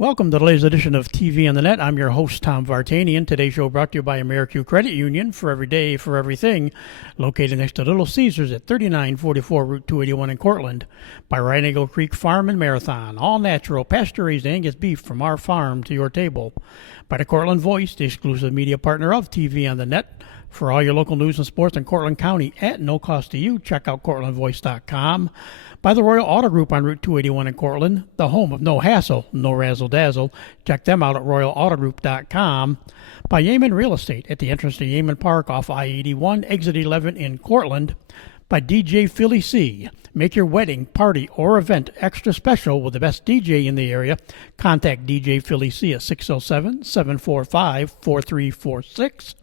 Welcome to the latest edition of TV on the Net. I'm your host, Tom Vartanian. Today's show brought to you by AmeriQ Credit Union, for every day, for everything, located next to Little Caesars at 3944 Route 281 in Cortland. By Right Eagle Creek Farm and Marathon, all natural, pasture-raised Angus beef from our farm to your table. By the Cortland Voice, the exclusive media partner of TV on the Net. For all your local news and sports in Cortland County at no cost to you, check out CortlandVoice.com. By the Royal Auto Group on Route 281 in Cortland, the home of no hassle, no razzle-dazzle. Check them out at RoyalAutoGroup.com. By Yeaman Real Estate at the entrance to Yeaman Park off I-81, exit 11 in Cortland. By DJ Philly C. Make your wedding, party, or event extra special with the best DJ in the area. Contact DJ Philly C at 607-745-4346.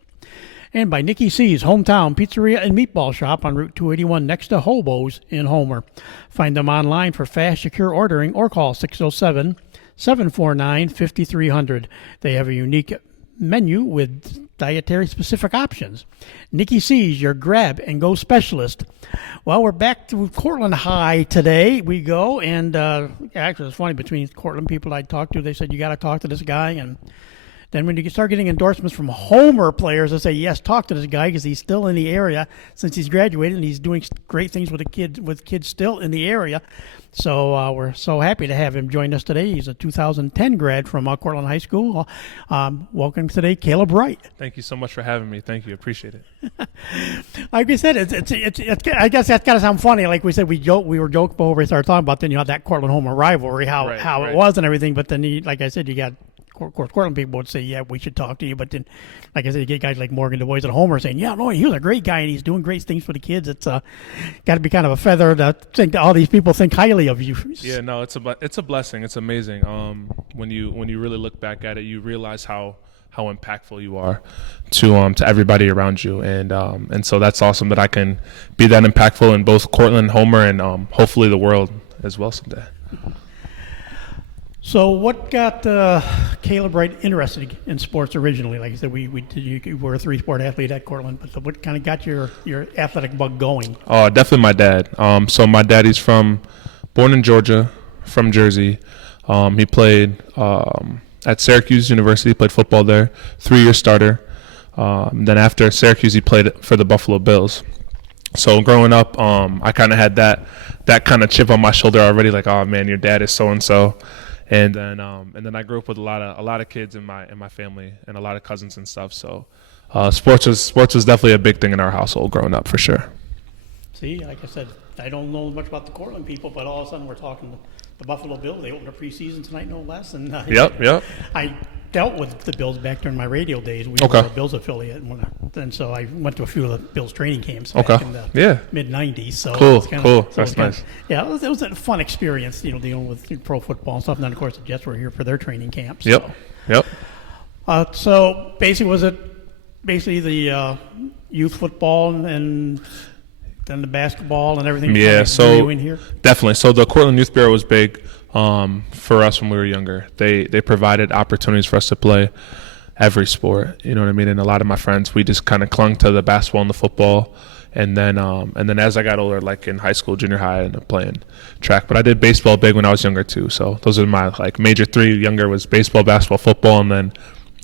And by Nikki C's Hometown Pizzeria and Meatball Shop on Route 281 next to Hobo's in Homer. Find them online for fast, secure ordering or call 607-749-5300. They have a unique menu with dietary-specific options. Nikki C's, your grab-and-go specialist. Well, we're back to Cortland High today. We go, and actually it's funny, between Cortland people I talked to, they said, you got to talk to this guy, and then when you start getting endorsements from Homer players that say, yes, talk to this guy because he's still in the area since he's graduated and he's doing great things with kids still in the area. So we're so happy to have him join us today. He's a 2010 grad from Cortland High School. Welcome today, Caleb Wright. Thank you so much for having me. Thank you. Appreciate it. Like we said, it's I guguess that's got to sound funny. Like we said, we were joking before we started talking about then that Cortland Homer rivalry, how Right. it was and everything. But then, like I said, you got Cortland people would say, yeah, we should talk to you. But then, like I said, you get guys like Morgan Du Bois and Homer saying, yeah, no, he was a great guy and he's doing great things for the kids. It's got to be kind of a feather to think that all these people think highly of you. Yeah, no, it's a blessing. It's amazing. When you really look back at it, you realize how impactful you are to everybody around you, and so that's awesome that I can be that impactful in both Cortland, Homer, and hopefully the world as well someday. So what got Caleb Wright interested in sports originally? Like I said, you were a three-sport athlete at Cortland, but what kind of got your athletic bug going? Oh, definitely my dad. So my dad, he's born in Georgia, from Jersey. He played at Syracuse University, played football there, 3-year starter. Then after Syracuse, he played for the Buffalo Bills. So growing up, I kind of had that kind of chip on my shoulder already, like, oh man, your dad is so-and-so. And then I grew up with a lot of kids in my family and a lot of cousins and stuff. So sports was definitely a big thing in our household growing up, for sure. See, like I said, I don't know much about the Cortland people, but all of a sudden we're talking the Buffalo Bills. They opened a preseason tonight, no less. And Yep. I dealt with the Bills back during my radio days. We Okay. were a Bills affiliate, and so I went to a few of the Bills training camps back in the mid-'90s. So cool. That's nice. Yeah, it was a fun experience, dealing with pro football and stuff. And then, of course, the Jets were here for their training camps. Yep. So basically, was it the youth football and then the basketball and everything? Yeah, so in here? Definitely. So the Cortland Youth Bureau was big for us when we were younger. They provided opportunities for us to play every sport. You know what I mean? And a lot of my friends, we just kind of clung to the basketball and the football. And then as I got older, like in high school, junior high, I ended up playing track. But I did baseball big when I was younger too. So those are my major three. Younger was baseball, basketball, football, and then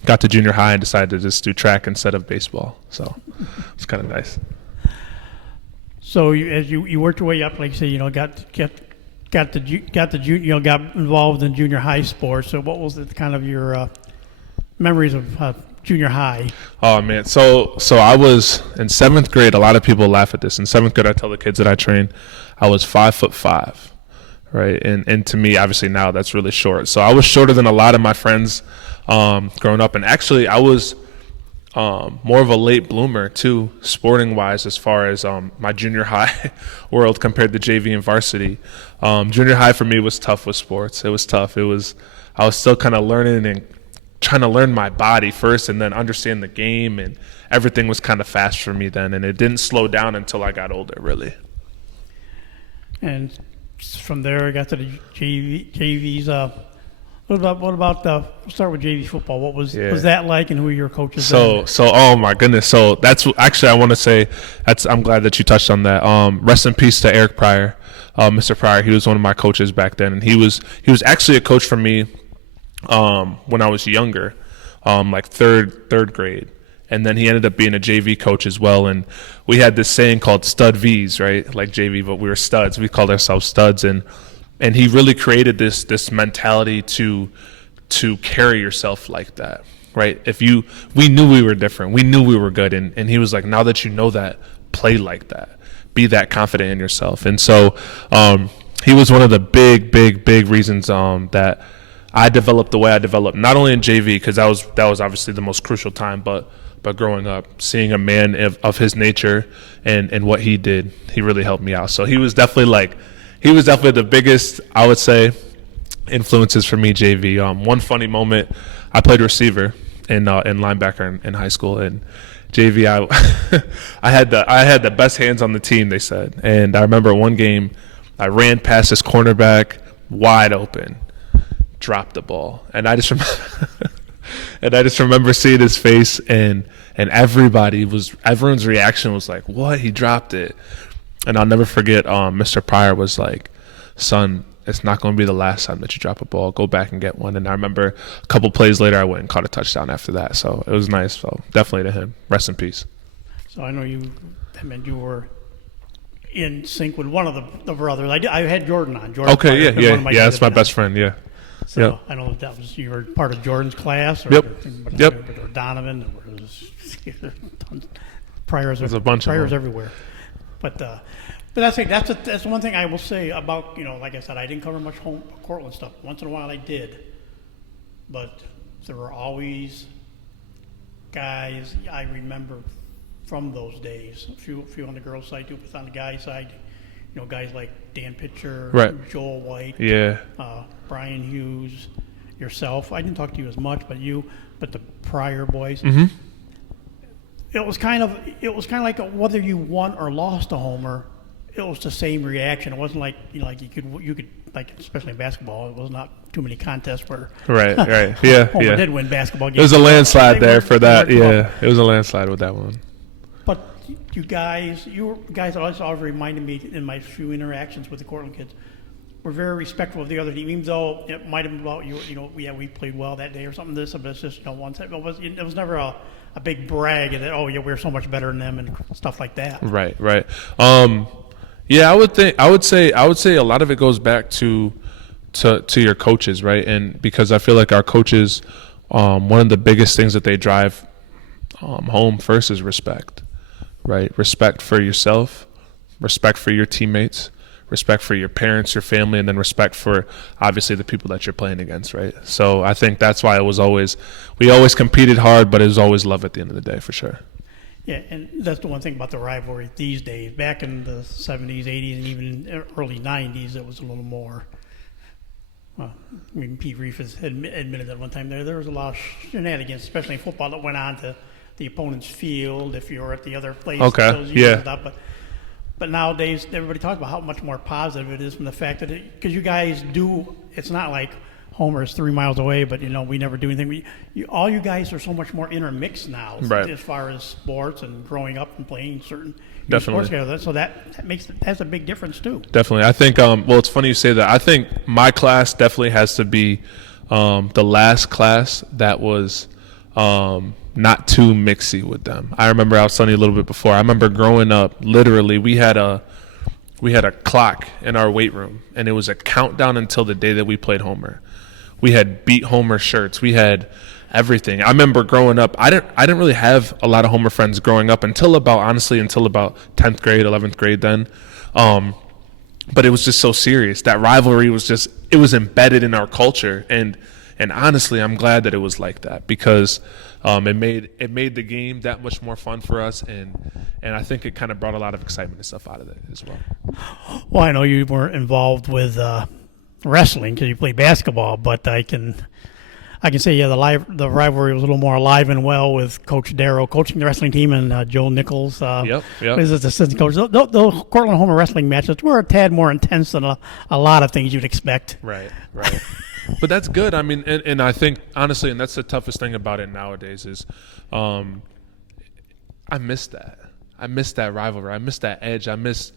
got to junior high and decided to just do track instead of baseball. So it's kind of nice. So as you worked your way up, like you say, got involved in junior high sports. So what was kind of your memories of junior high? Oh man, so I was in 7th grade. A lot of people laugh at this. In 7th grade, I tell the kids that I train, I was 5'5", right? And to me, obviously now that's really short. So I was shorter than a lot of my friends growing up. And actually, I was more of a late bloomer too, sporting wise, as far as my junior high world compared to JV and varsity. Junior high for me was tough with sports. It was tough. I was still kind of learning and trying to learn my body first and then understand the game, and everything was kind of fast for me then, and it didn't slow down until I got older, really. And from there I got to the JVs. What about start with JV football? What was that like, and who were your coaches? So oh my goodness. So that's actually, I want to say, I'm glad that you touched on that. Rest in peace to Eric Pryor, Mr. Pryor. He was one of my coaches back then, and he was actually a coach for me when I was younger, like third grade. And then he ended up being a JV coach as well. And we had this saying called stud Vs, right? Like JV, but we were studs. We called ourselves studs. And he really created this mentality to carry yourself like that, right? We knew we were different. We knew we were good. And he was like, now that you know that, play like that. Be that confident in yourself. And so he was one of the big reasons that I developed the way I developed, not only in JV, because that was obviously the most crucial time, but growing up, seeing a man of his nature and what he did, he really helped me out. So he was definitely the biggest, I would say, influences for me, JV. One funny moment, I played receiver and linebacker in high school, and JV, I had the best hands on the team, they said. And I remember one game, I ran past this cornerback wide open, dropped the ball, and I just remember seeing his face, and everyone's reaction was like, "What? He dropped it!" And I'll never forget. Mr. Pryor was like, "Son, it's not going to be the last time that you drop a ball. Go back and get one." And I remember a couple plays later, I went and caught a touchdown after that. So it was nice. So definitely to him. Rest in peace. So I know you were in sync with one of the brothers. I had Jordan on. Jordan okay, Pryor, yeah. That's my best friend. Yeah. So yep. I know that was, you were part of Jordan's class. Or, Yep. Or Donovan. Or Pryor's. There's a bunch of them everywhere. But that's one thing I will say about, like I said, I didn't cover much Cortland stuff. Once in a while I did, but there were always guys I remember from those days. A few on the girls' side too, but on the guys' side, guys like Dan Pitcher, right. Joel White, Brian Hughes, yourself. I didn't talk to you as much, but the Pryor boys. Mm-hmm. It was kind of like whether you won or lost a homer, it was the same reaction. It wasn't like you could like, especially in basketball, it was not too many contests where right yeah Homer did win basketball games. It was a landslide there for that. Yeah, it was a landslide with that one. But you guys always reminded me in my few interactions with the Cortland kids, were very respectful of the other team, even though it might have been about we played well that day or something. But it's just one side. It was never a big brag that we're so much better than them and stuff like that. Right. Yeah, I would say a lot of it goes back to your coaches, right? And because I feel like our coaches, one of the biggest things that they drive home first is respect, right? Respect for yourself, respect for your teammates, respect for your parents, your family, and then respect for obviously the people that you're playing against, right? So I think that's why we always competed hard, but it was always love at the end of the day, for sure. Yeah, and that's the one thing about the rivalry these days. Back in the 70s, 80s, and even early 90s, it was a little more. Pete Reef has admitted that one time there was a lot of shenanigans, especially in football, that went on to the opponent's field if you were at the other place. Okay, yeah. But nowadays, everybody talks about how much more positive it is from the fact that because you guys do, it's not like Homer is 3 miles away, but we never do anything. All you guys are so much more intermixed now, right, as far as sports and growing up and playing certain definitely sports together. So that's a big difference too. Definitely, I think. Well, it's funny you say that. I think my class definitely has to be the last class that was not too mixy with them. I remember I was telling you a little bit before. I remember growing up, literally, we had a clock in our weight room, and it was a countdown until the day that we played Homer. We had beat Homer shirts. We had everything. I remember growing up, I didn't really have a lot of Homer friends growing up until about 10th grade, 11th grade then. But it was just so serious. That rivalry it was embedded in our culture. And honestly, I'm glad that it was like that because it made the game that much more fun for us. And I think it kind of brought a lot of excitement and stuff out of it as well. Well, I know you weren't involved with wrestling because you played basketball, but I can say the rivalry was a little more alive and well with Coach Darrow coaching the wrestling team and Joe Nichols yep. as the assistant coach. The Cortland Homer wrestling matches were a tad more intense than a lot of things you'd expect. Right. But that's good. I mean, and I think honestly, and that's the toughest thing about it nowadays is, I miss that. I miss that rivalry. I miss that edge. I miss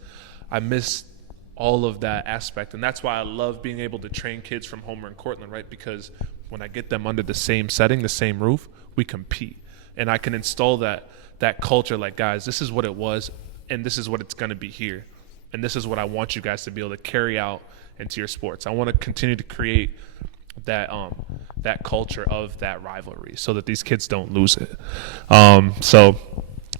all of that aspect, and that's why I love being able to train kids from Homer and Cortland, right? Because when I get them under the same setting, the same roof, we compete. And I can install that culture, like, guys, this is what it was, and this is what it's going to be here. And this is what I want you guys to be able to carry out into your sports. I want to continue to create that culture of that rivalry so that these kids don't lose it. So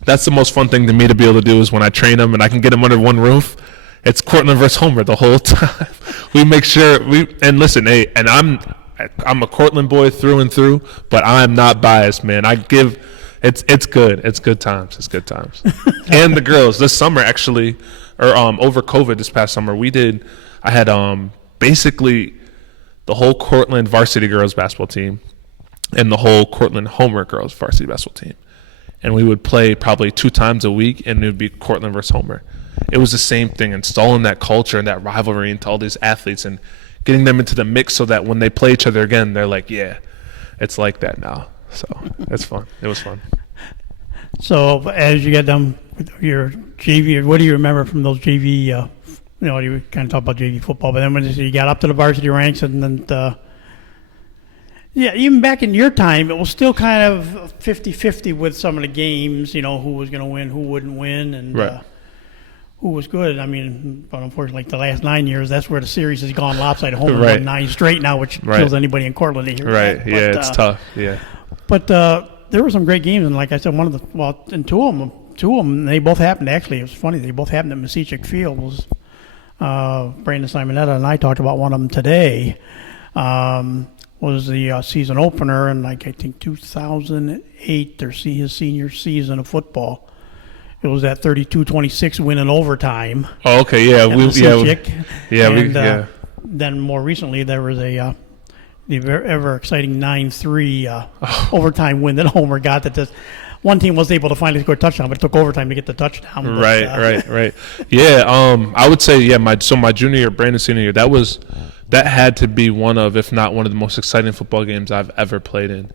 that's the most fun thing to me to be able to do is when I train them and I can get them under one roof. It's Cortland versus Homer the whole time. We make sure and listen, hey, and I'm a Cortland boy through and through, but I'm not biased, man. It's good. It's good times. It's good times. And the girls this summer actually, or over COVID this past summer, I had basically the whole Cortland varsity girls basketball team and the whole Cortland Homer girls varsity basketball team. And we would play probably 2 times a week, and it would be Cortland versus Homer. It was the same thing, installing that culture and that rivalry into all these athletes and getting them into the mix so that when they play each other again, they're like, yeah, it's like that now. So it's fun. It was fun. So as you get done with your JV, what do you remember from those JV, you kind of talk about JV football, but then when you got up to the varsity ranks and then, even back in your time, it was still kind of 50-50 with some of the games, who was going to win, who wouldn't win, and right. Who was good. I mean, but unfortunately, like the last 9 years, that's where the series has gone lopsided. Homer right. won 9 straight now, which kills anybody in Cortland to hear right. that. Yeah, it's tough. Yeah. But there were some great games, and like I said, two of them, they both happened. Actually, it was funny. They both happened at Mesechik Field. Was Brandon Simonetta and I talked about one of them today. Was the season opener in I think 2008, his senior season of football. It was that 32-26 win in overtime. Oh, okay, yeah, Then more recently there was the ever exciting 9-3 overtime win that Homer got. That one team was able to finally score a touchdown, but it took overtime to get the touchdown. Right. Yeah, I would say my junior year, Brandon senior year, that had to be one of, if not one of the most exciting football games I've ever played in,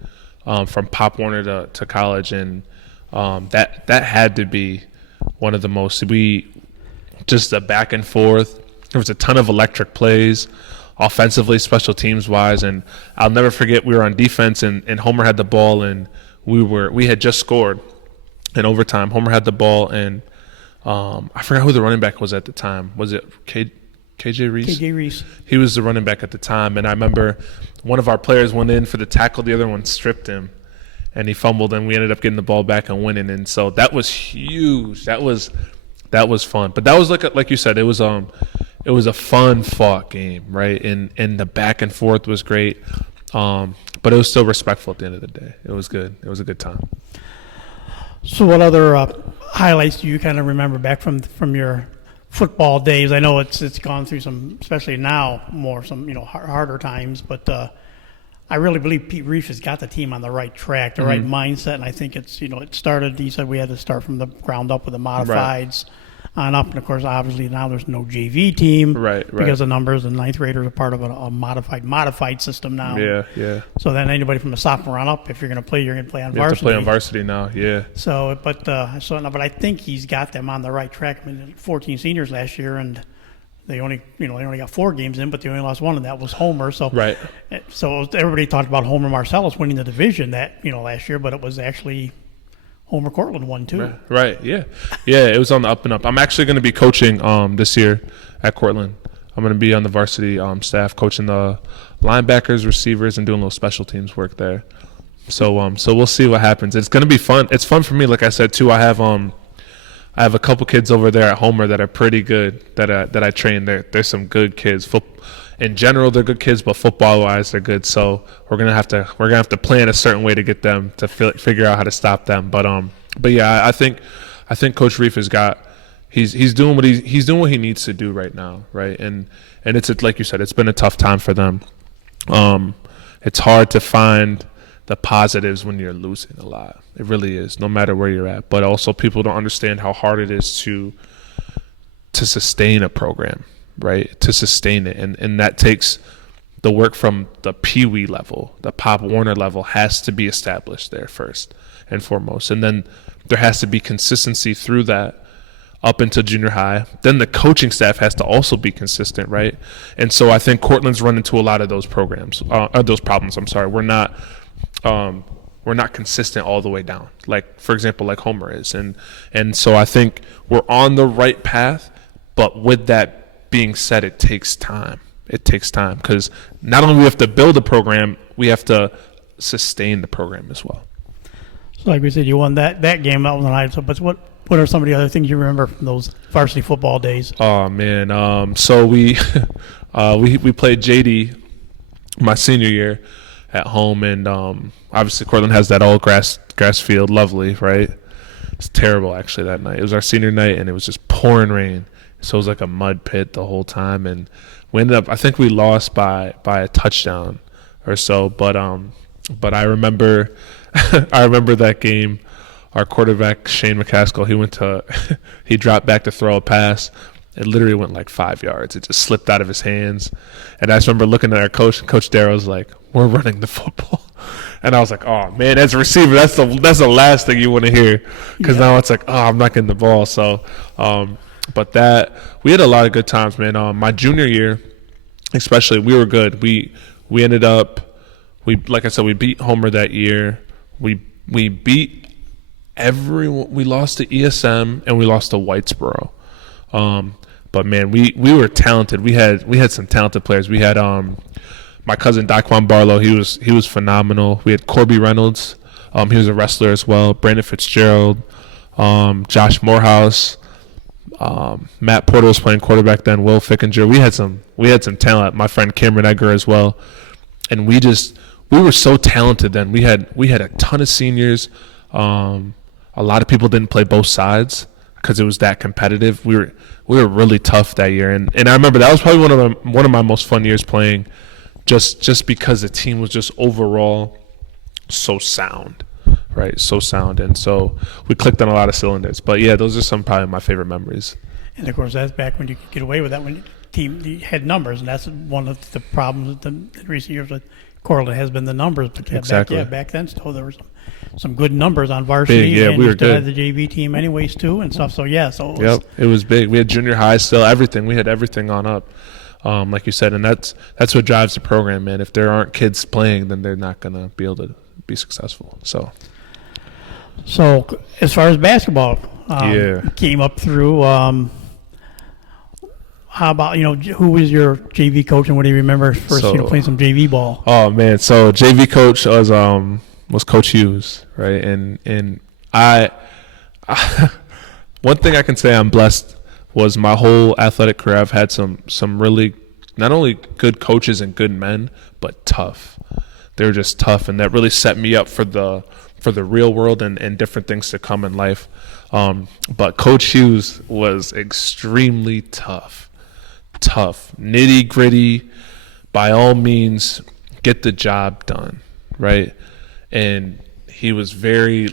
from Pop Warner to college, and that had to be one of the most. Just the back and forth. There was a ton of electric plays, offensively, special teams wise, and I'll never forget we were on defense and Homer had the ball and we had just scored in overtime. Homer had the ball and I forgot who the running back was at the time. Was it KJ Reese? KJ Reese. He was the running back at the time, and I remember one of our players went in for the tackle, the other one stripped him, and he fumbled, and we ended up getting the ball back and winning. And so that was huge. That was fun. But that was like you said, it was a fun fought game, right? And the back and forth was great. But it was still respectful at the end of the day. It was good. It was a good time. So what other highlights do you kind of remember back from your football days? I know it's gone through some, especially now, some harder times, but I really believe Pete Reef has got the team on the right track, the right mindset, and I think it's it started. He said we had to start from the ground up with the modifieds on up, and of course, obviously now there's no JV team, right. Because of numbers, and ninth graders are part of a modified system now. Yeah. So then anybody from the sophomore on up, if you're going to play, you're going to play on varsity. You have to play on varsity now, yeah. So, but I think he's got them on the right track. I mean, 14 seniors last year, and they only got 4 games in, but they only lost one, and that was Homer. So, right. So everybody talked about Homer Marcellus winning the division last year, but it was actually Homer Cortland won too. Right. Yeah. It was on the up and up. I'm actually going to be coaching this year at Cortland. I'm going to be on the varsity staff, coaching the linebackers, receivers, and doing a little special teams work there. So we'll see what happens. It's going to be fun. It's fun for me, like I said too. I have a couple kids over there at Homer that are pretty good that I train. There's some good kids. In general, they're good kids, but football-wise, they're good. So we're gonna have to plan a certain way to get them to figure out how to stop them. But yeah, I think Coach Reef has got. He's doing what he needs to do right now, right? And it's like you said, it's been a tough time for them. It's hard to find the positives when you're losing a lot. It really is, no matter where you're at. But also, people don't understand how hard it is to sustain a program. Right, to sustain it, and that takes the work from the Pee Wee level, the Pop Warner level has to be established there first and foremost, and then there has to be consistency through that up into junior high. Then the coaching staff has to also be consistent, right? And so I think Cortland's run into a lot of those problems. I'm sorry. We're not consistent all the way down. Like, for example, like Homer is. And so I think we're on the right path, but with that being said, it takes time. It takes time because not only do we have to build a program, we have to sustain the program as well. So like we said, you won that game. That was an highlight. But what are some of the other things you remember from those varsity football days? Oh man, so we we played JD my senior year at home, and obviously Cortland has that all grass field, lovely, right? It's terrible actually that night. It was our senior night, and it was just pouring rain, so it was like a mud pit the whole time, and we ended up, I think we lost by a touchdown or so, but I remember I remember that game. Our quarterback, Shane McCaskill, he dropped back to throw a pass. It literally went like 5 yards. It just slipped out of his hands. And I just remember looking at our coach, and Coach Darrow's like, we're running the football. And I was like, oh, man, as a receiver, that's the last thing you want to hear. Because now it's like, oh, I'm not getting the ball. So, but we had a lot of good times, man. My junior year, especially, we were good. We ended up, like I said, we beat Homer that year. We beat everyone. We lost to ESM and we lost to Whitesboro. But man, we were talented. We had some talented players. We had my cousin Daquan Barlow. He was phenomenal. We had Corby Reynolds. He was a wrestler as well. Brandon Fitzgerald, Josh Morehouse, Matt Porter was playing quarterback then. Will Fickinger. We had some talent. My friend Cameron Edgar as well. And we were so talented then. We had a ton of seniors. A lot of people didn't play both sides because it was that competitive. We were really tough that year, and I remember that was probably one of my most fun years playing, just because the team was just overall so sound, right? So sound, and so we clicked on a lot of cylinders. But yeah, those are some probably my favorite memories. And of course, that's back when you could get away with that when the team had numbers, and that's one of the problems in recent years with Cortland has been the numbers. But exactly. Back then still there were some good numbers on varsity. Big, yeah, and we were still good. had the JV team anyways too and stuff. So yeah, it was big. We had junior high still, everything. We had everything on up, like you said, and that's what drives the program, man. If there aren't kids playing, then they're not gonna be able to be successful. So as far as basketball, came up through. How about, who was your JV coach and what do you remember first playing some JV ball? Oh man, so JV coach was Coach Hughes, right? And I one thing I can say I'm blessed was my whole athletic career I've had some really not only good coaches and good men, but tough. They were just tough, and that really set me up for the real world and different things to come in life. But Coach Hughes was extremely tough, nitty gritty, by all means, get the job done, right? And he was very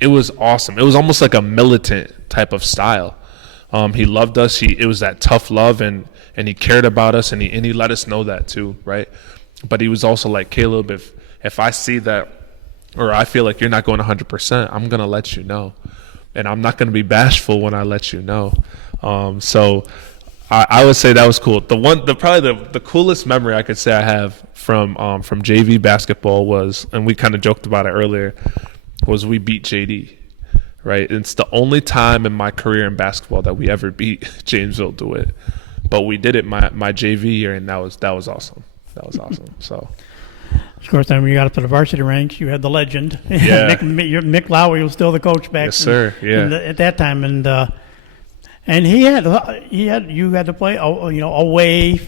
it was awesome. It was almost like a militant type of style. He loved us. It was that tough love, and he cared about us, and he let us know that too, right? But he was also like, Caleb, if I see that, or I feel like you're not going 100%, I'm gonna let you know, and I'm not gonna be bashful when I let you know. So I would say that was cool. Probably the coolest memory I could say I have from JV basketball was, and we kind of joked about it earlier, was we beat JD, right? It's the only time in my career in basketball that we ever beat Jamesville DeWitt, but we did it my JV year, and that was awesome. That was awesome. So. Of course, then when you got up to the varsity ranks, you had the legend. Yeah. Mick Lowry was still the coach back. Yes, sir. Yeah. At that time, and you had to play, away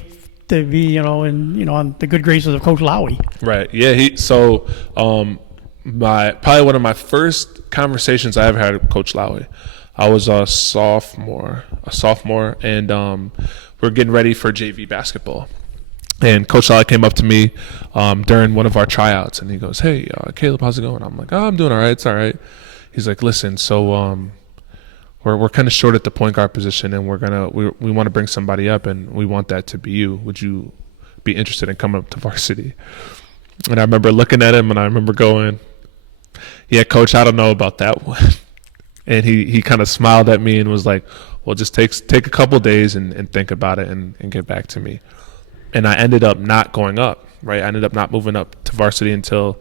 to be, on the good graces of Coach Lowry. Right. Yeah. Probably one of my first conversations I ever had with Coach Lowry. I was a sophomore, and we're getting ready for JV basketball. And Coach Lowry came up to me during one of our tryouts, and he goes, "Hey, Caleb, how's it going?" I'm like, "Oh, I'm doing all right. It's all right." He's like, "Listen, so we're kind of short at the point guard position, and we want to bring somebody up, and we want that to be you. Would you be interested in coming up to varsity?" And I remember looking at him, and I remember going, "Yeah, Coach, I don't know about that one." And he kind of smiled at me and was like, well, just take a couple days and think about it and get back to me. And I ended up not going up, right? I ended up not moving up to varsity until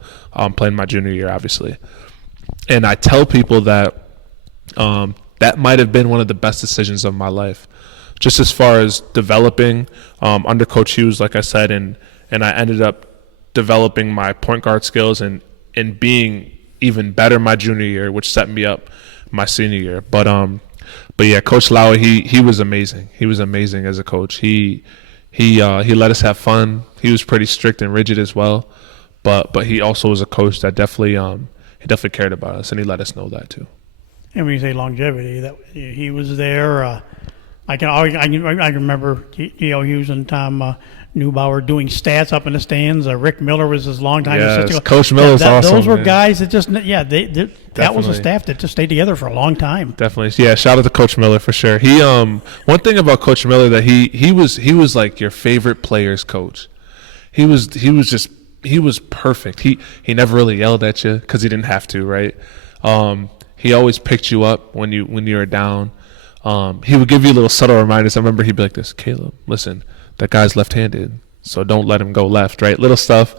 playing my junior year, obviously. And I tell people that that might have been one of the best decisions of my life, just as far as developing under Coach Hughes, like I said, and I ended up developing my point guard skills and being even better my junior year, which set me up my senior year. But yeah, Coach Lowy, he was amazing. He was amazing as a coach. He let us have fun. He was pretty strict and rigid as well, but he also was a coach that definitely cared about us, and he let us know that too. And when you say longevity, that he was there. I can remember Hughes and Tom Neubauer doing stats up in the stands. Rick Miller was his longtime assistant. Coach Miller's awesome. Those were guys that just that was a staff that just stayed together for a long time. Definitely, yeah. Shout out to Coach Miller for sure. He one thing about Coach Miller that he was like your favorite player's coach. He was perfect. He never really yelled at you because he didn't have to, right? He always picked you up when you were down. He would give you little subtle reminders. I remember he'd be like this, Caleb, listen, that guy's left-handed, so don't let him go left, right? Little stuff.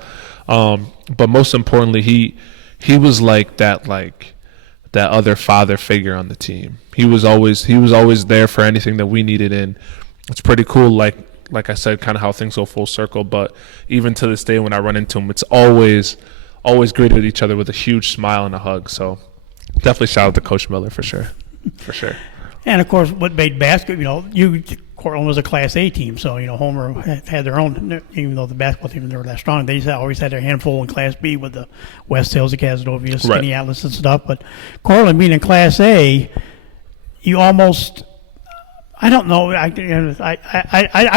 But most importantly, he was like that other father figure on the team. He was always there for anything that we needed, and it's pretty cool. Like I said, kind of how things go full circle. But even to this day, when I run into him, it's always greeted each other with a huge smile and a hug. So definitely shout out to Coach Miller for sure. For sure. And of course, what made basketball, Cortland was a Class A team, so Homer had their own. Even though the basketball team never that strong, they always had their handful in Class B with the West Hills, the Casanova, Skinny Atlas, and stuff. But Cortland being in Class A, you almost, I don't know. I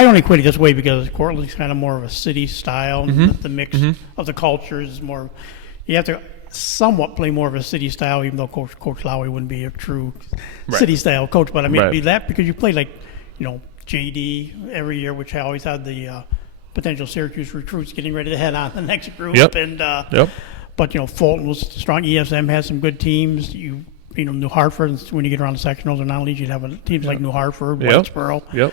only equate it this way because Cortland's kind of more of a city style. Mm-hmm. The mix of the cultures is more. You have to somewhat play more of a city style, even though Coach Lowy wouldn't be a true city style coach. But I mean, it'd be that because you play JD every year, which always had the potential Syracuse recruits getting ready to head on the next group. Yep. And but Fulton was strong. ESM has some good teams. New Hartford, when you get around the sectionals or non-league, you'd have teams like New Hartford, Whitesboro.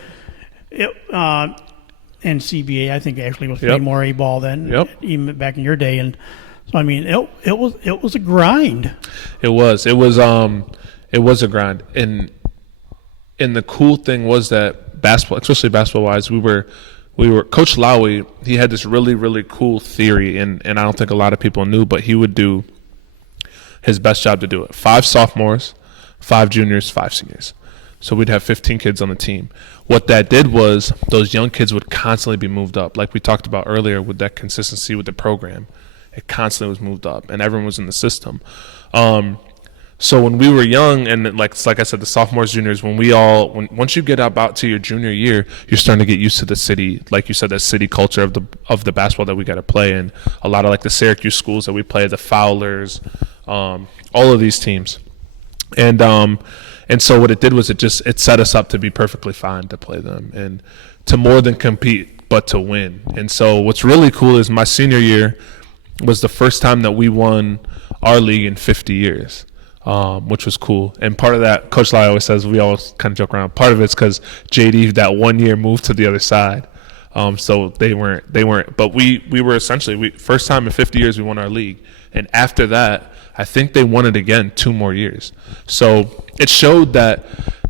And CBA, I think, actually was playing more A-ball then, even back in your day. And so, I mean, it was a grind. It was a grind. And the cool thing was that basketball, especially basketball-wise, we were Coach Lowy, he had this really, really cool theory, and I don't think a lot of people knew, but he would do his best job to do it. 5 sophomores, 5 juniors, 5 seniors. So we'd have 15 kids on the team. What that did was those young kids would constantly be moved up. Like we talked about earlier with that consistency with the program, it constantly was moved up, and everyone was in the system. So when we were young, and like I said, the sophomores, juniors, once you get about to your junior year, you're starting to get used to the city, like you said, that city culture of the basketball that we got to play, and a lot of like the Syracuse schools that we play, the Fowlers, all of these teams, and so what it did was it set us up to be perfectly fine to play them and to more than compete, but to win. And so what's really cool is my senior year was the first time that we won our league in 50 years. Which was cool. And part of that, Coach Lai always says, we always kind of joke around, part of it's because JD that one year moved to the other side. So they weren't, but we were essentially, first time in 50 years we won our league. And after that, I think they won it again 2 more years. So it showed that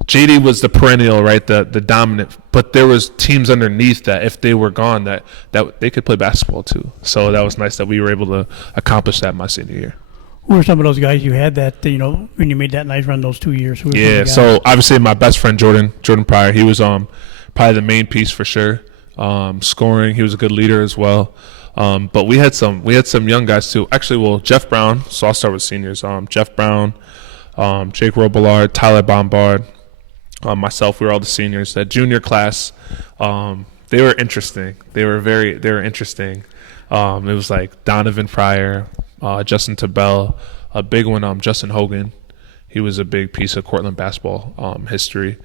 JD was the perennial, right, the dominant, but there was teams underneath that if they were gone that they could play basketball too. So that was nice that we were able to accomplish that my senior year. Who were some of those guys you had that, when you made that nice run those 2 years? Yeah, so obviously my best friend Jordan Pryor, he was probably the main piece for sure. Scoring, he was a good leader as well. But we had some young guys too. Actually, well, Jeff Brown, so I'll start with seniors. Jeff Brown, Jake Robillard, Tyler Bombard, myself, we were all the seniors. That junior class, they were interesting. They were interesting. It was like Donovan Pryor, Justin Tabell, a big one, Justin Hogan. He was a big piece of Cortland basketball history.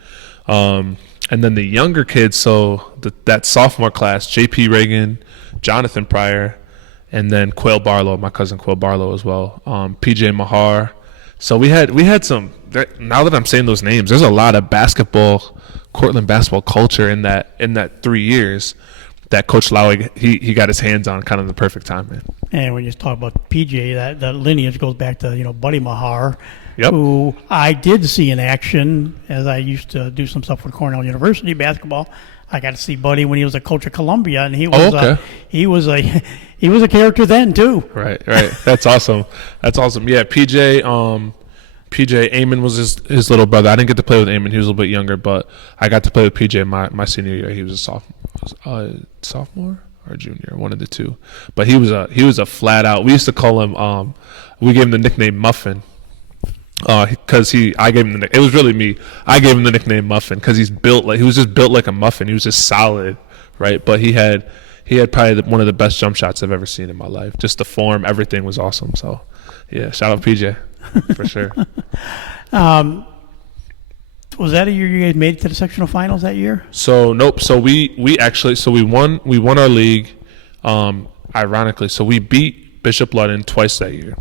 And then the younger kids, so that sophomore class, J.P. Reagan, Jonathan Pryor, and then Quail Barlow, my cousin Quail Barlow as well. P.J. Mahar, So we had some. Now that I'm saying those names, there's a lot of Cortland basketball culture in that 3 years that Coach Lowy he got his hands on kind of the perfect time, man. And when you talk about PJ, that lineage goes back to Buddy Mahar, Yep. who I did see in action as I used to do some stuff with Cornell University basketball. I got to see Buddy when he was a coach at Columbia, and he was he was a character then too. Right. That's awesome. Yeah, PJ Eamon was his little brother. I didn't get to play with Eamon. He was a little bit younger, but I got to play with PJ my senior year. He was a sophomore or junior, one of the two. But he was a flat out. We used to call him. We gave him the nickname Muffin. Because I gave him it was really me. I gave him the nickname Muffin because he was just built like a muffin. He was just solid, right? But he had probably one of the best jump shots I've ever seen in my life. Just the form, everything was awesome. So, yeah, shout out PJ for sure. Was that a year you guys made it to the sectional finals that year? So nope. So we won our league. Ironically, so we beat Bishop Ludden twice that year.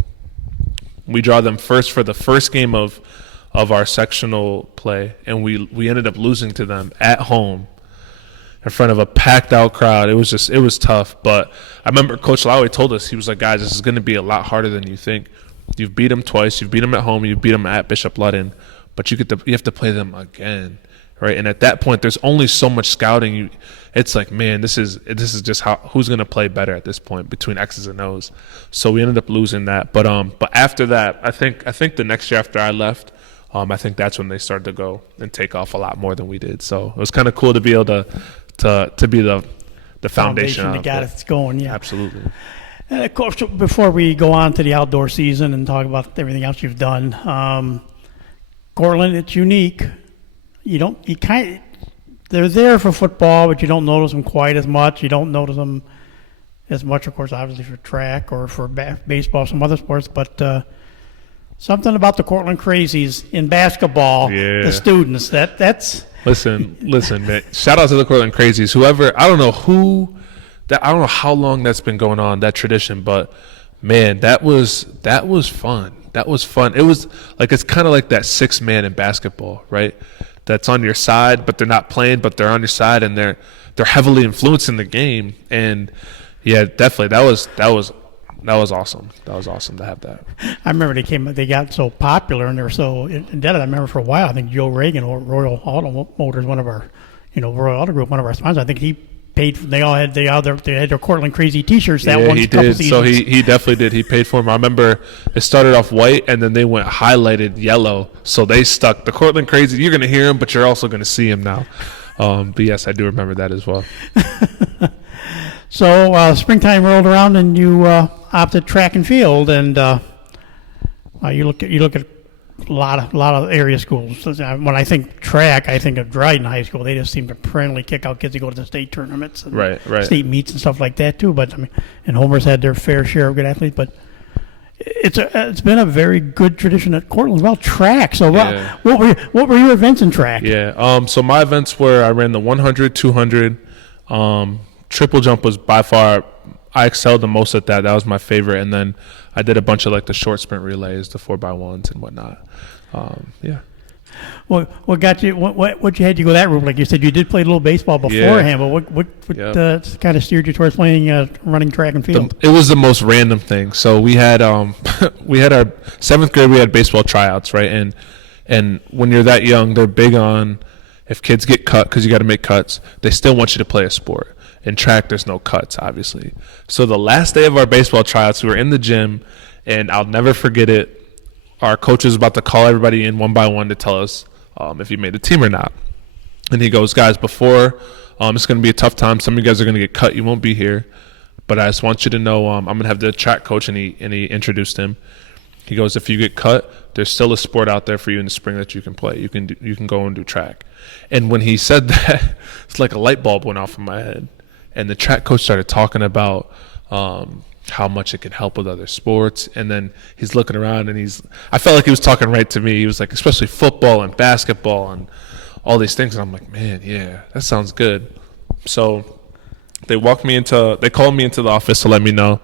We draw them first for the first game of our sectional play, and we ended up losing to them at home in front of a packed out crowd. It was tough, but I remember Coach Lowy told us, he was like, guys, this is going to be a lot harder than you think. You've beat them twice. You've beat them at home. You beat them at Bishop Ludden, but you have to play them again, right? And at that point, there's only so much scouting. It's like, man, this is just who's going to play better at this point between X's and O's. So we ended up losing that. But after that, I think the next year after I left, I think that's when they started to go and take off a lot more than we did. So it was kind of cool to be able to be the foundation that got us going. Yeah, absolutely. And of course, before we go on to the outdoor season and talk about everything else you've done, Cortland, it's unique. They're there for football, but you don't notice them quite as much. You don't notice them as much, of course, obviously for track or for baseball, some other sports. But something about the Cortland Crazies in basketball, the students, that's... Listen, man. Shout out to the Cortland Crazies. Whoever, I don't know how long that's been going on, that tradition, but man, that was fun. That was fun. It was like, it's kind of like that sixth man in basketball, right? That's on your side, but they're not playing, but they're on your side, and they're heavily influencing the game. And yeah, definitely, that was awesome. That was awesome to have that. I remember they got so popular and they were so indebted. I remember for a while, I think Joe Reagan or Royal Auto Motors, one of our, Royal Auto Group, one of our sponsors, I think he paid. They had their Cortland Crazy T-shirts that one. He did. So he definitely did. He paid for them. I remember it started off white and then they went highlighted yellow. So they stuck the Cortland Crazy. You're going to hear him, but you're also going to see him now. But yes, I do remember that as well. So springtime rolled around and you opted track and field, and you look at a lot of area schools. When I think track, I think of Dryden High School. They just seem to perennially kick out kids who go to the state tournaments and right. state meets and stuff like that too. But I mean, and Homer's had their fair share of good athletes. But it's been a very good tradition at Cortland as well. Track. So what were your events in track? Yeah. So my events were, I ran the 100, 200. Triple jump was by far, I excelled the most at that. That was my favorite. And then I did a bunch of like the short sprint relays, the 4x1s and whatnot. Yeah. Well, what got you? What you had you go that route? Like you said, you did play a little baseball beforehand, but what kind of steered you towards playing running track and field? It was the most random thing. So we had our 7th grade. We had baseball tryouts, right? And when you're that young, they're big on if kids get cut because you got to make cuts. They still want you to play a sport. In track, there's no cuts, obviously. So the last day of our baseball tryouts, we were in the gym, and I'll never forget it. Our coach was about to call everybody in one by one to tell us if you made the team or not. And he goes, guys, before it's going to be a tough time. Some of you guys are going to get cut. You won't be here. But I just want you to know I'm going to have the track coach, and he introduced him. He goes, if you get cut, there's still a sport out there for you in the spring that you can play. You can go and do track. And when he said that, it's like a light bulb went off in my head. And the track coach started talking about how much it can help with other sports. And then he's looking around and I felt like he was talking right to me. He was like, especially football and basketball and all these things. And I'm like, man, yeah, that sounds good. So they called me into the office to let me know.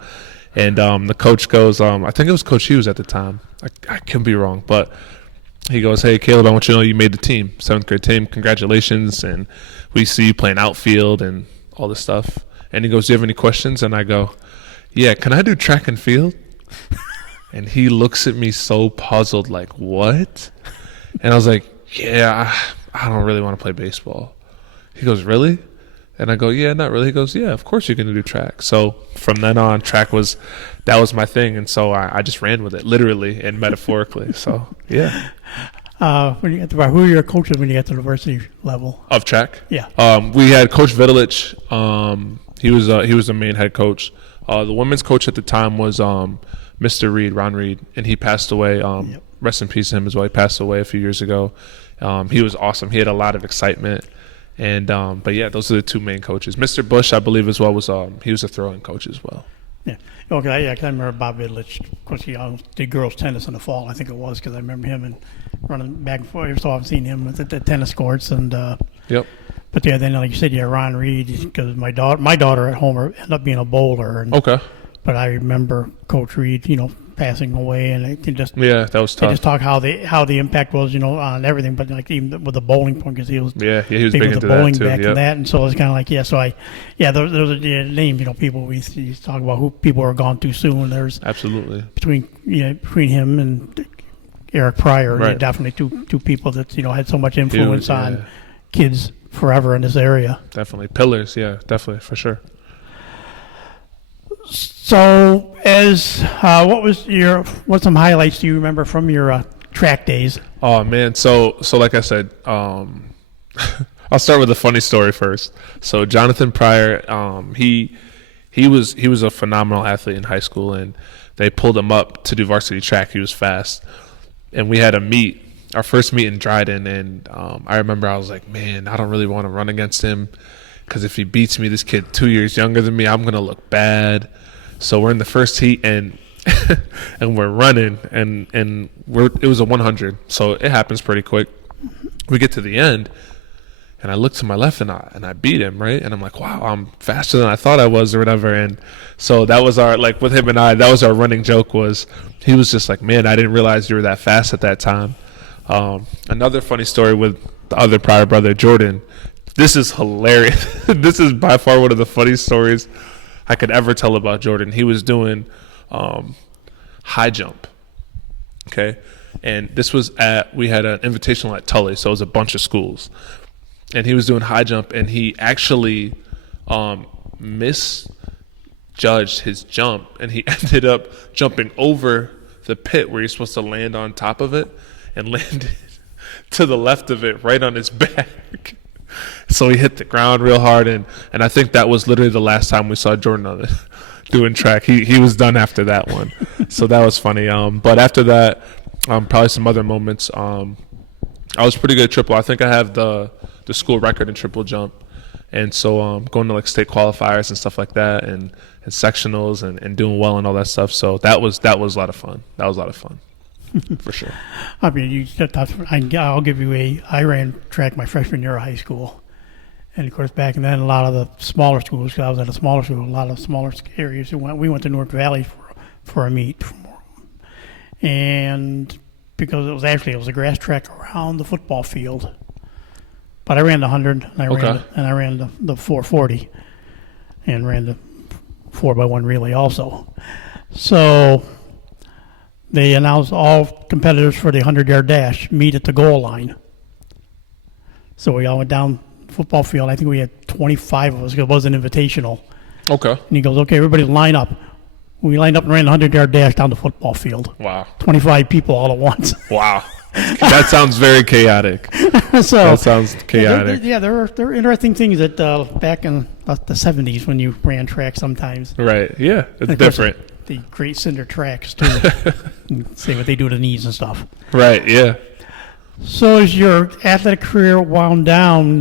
And the coach goes, I think it was Coach Hughes at the time. I can be wrong, but he goes, "Hey, Caleb, I want you to know you made the team, 7th grade team. Congratulations. And we see you playing outfield and all this stuff." And he goes, "Do you have any questions?" And I go, "Yeah, can I do track and field?" And he looks at me so puzzled, like, "What?" And I was like, "Yeah, I don't really want to play baseball." He goes, "Really?" And I go, "Yeah, not really." He goes, "Yeah, of course you can do track." So from then on, track was my thing. And so I just ran with it, literally and metaphorically. So, yeah. When you get to, who are your coaches when you get to the varsity level? Of track? Yeah. We had Coach Vidalich. He was the main head coach. The women's coach at the time was Mr. Reed, Ron Reed, and he passed away. Yep. Rest in peace to him as well. He passed away a few years ago. He was awesome. He had a lot of excitement. And but yeah, those are the two main coaches. Mr. Bush, I believe as well, was he was a throwing coach as well. Yeah. Okay. Yeah, 'cause I remember Bob Vidlich. Of course, he did girls tennis in the fall. I think it was because I remember him and running back and forth. So I've seen him at the tennis courts and. Yep. But yeah, then like you said, yeah, Ron Reed, because my daughter at home ended up being a bowler. And, Okay. But I remember Coach Reed, passing away, and it just Yeah, that was they tough. just talk how the impact was, on everything. But like even with the bowling point, because he was He was big with into the bowling that too. back Yep. and that, and so it's kind of like those are the names, people we talk about who people are gone too soon. There's Absolutely. between him and Eric Pryor, Right. definitely two people that had so much influence Huge, on yeah. kids forever in this area. Definitely pillars. Yeah, definitely for sure. So, what's some highlights do you remember from your track days? Oh man, so like I said, I'll start with a funny story first. So Jonathan Pryor, he was a phenomenal athlete in high school, and they pulled him up to do varsity track. He was fast, and we had a meet, our first meet in Dryden, and I remember I was like, man, I don't really want to run against him because if he beats me, this kid 2 years younger than me, I'm gonna look bad. So we're in the first heat, and and we're running, and it was a 100, so it happens pretty quick. We get to the end, and I look to my left, and I beat him, right? And I'm like, wow, I'm faster than I thought I was, or whatever. And so that was our, like, with him and I, that was our running joke. Was he was just like, man, I didn't realize you were that fast at that time. Another funny story with the other Pryor brother, Jordan. This is hilarious. This is by far one of the funniest stories I could ever tell about Jordan. He was doing high jump, okay? And this was we had an invitational at Tully, so it was a bunch of schools. And he was doing high jump, and he actually misjudged his jump, and he ended up jumping over the pit where you're supposed to land on top of it, and landed to the left of it right on his back. So he hit the ground real hard, and I think that was literally the last time we saw Jordan on it doing track. He was done after that one. So that was funny. But after that, probably some other moments. I was pretty good at triple. I think I have the school record in triple jump. And so going to like state qualifiers and stuff like that, and sectionals and doing well and all that stuff. So that was a lot of fun. That was a lot of fun. For sure. I mean, I'll give you I ran track my freshman year of high school. And, of course, back then, a lot of the smaller schools, because I was at a smaller school, a lot of smaller areas, we went to North Valley for a meet. And because it was a grass track around the football field. But I ran the 100, and I ran the 440, and ran the 4x1 relay also. So they announced all competitors for the 100-yard dash meet at the goal line. So we all went down the football field. I think we had 25 of us because it was an invitational. Okay. And he goes, okay, everybody line up. We lined up and ran the 100-yard dash down the football field. Wow. 25 people all at once. Wow. That sounds very chaotic. So That sounds chaotic. there are interesting things that back in the 70s when you ran track sometimes. Right. Yeah. It's And of course, different. The great cinder tracks too. And see what they do to the knees and stuff. Right. Yeah. So as your athletic career wound down,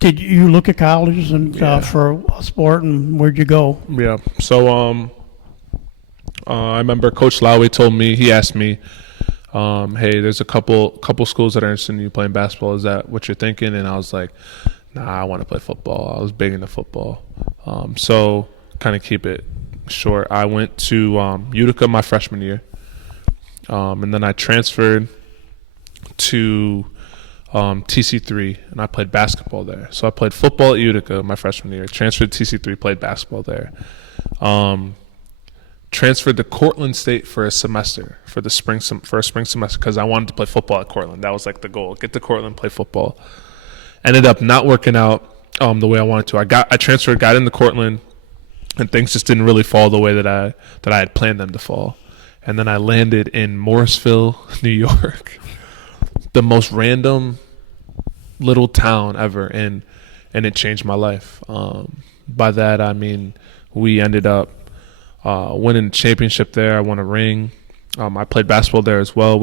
did you look at colleges and for a sport, and where'd you go? Yeah. So I remember Coach Lowey told me, he asked me, hey, there's a couple schools that are interested in you playing basketball. Is that what you're thinking? And I was like, nah, I want to play football. I was big into football. So kind of keep it short. I went to Utica my freshman year, and then I transferred to TC3, and I played basketball there. So I played football at Utica my freshman year, transferred to TC3, played basketball there. Transferred to Cortland State for a semester, for a spring semester, because I wanted to play football at Cortland. That was like the goal, get to Cortland, play football. Ended up not working out the way I wanted to. I transferred, got into Cortland, and things just didn't really fall the way that I had planned them to fall. And then I landed in Morrisville, New York, the most random little town ever, and it changed my life. By that I mean we ended up winning a championship there. I won a ring. I played basketball there as well.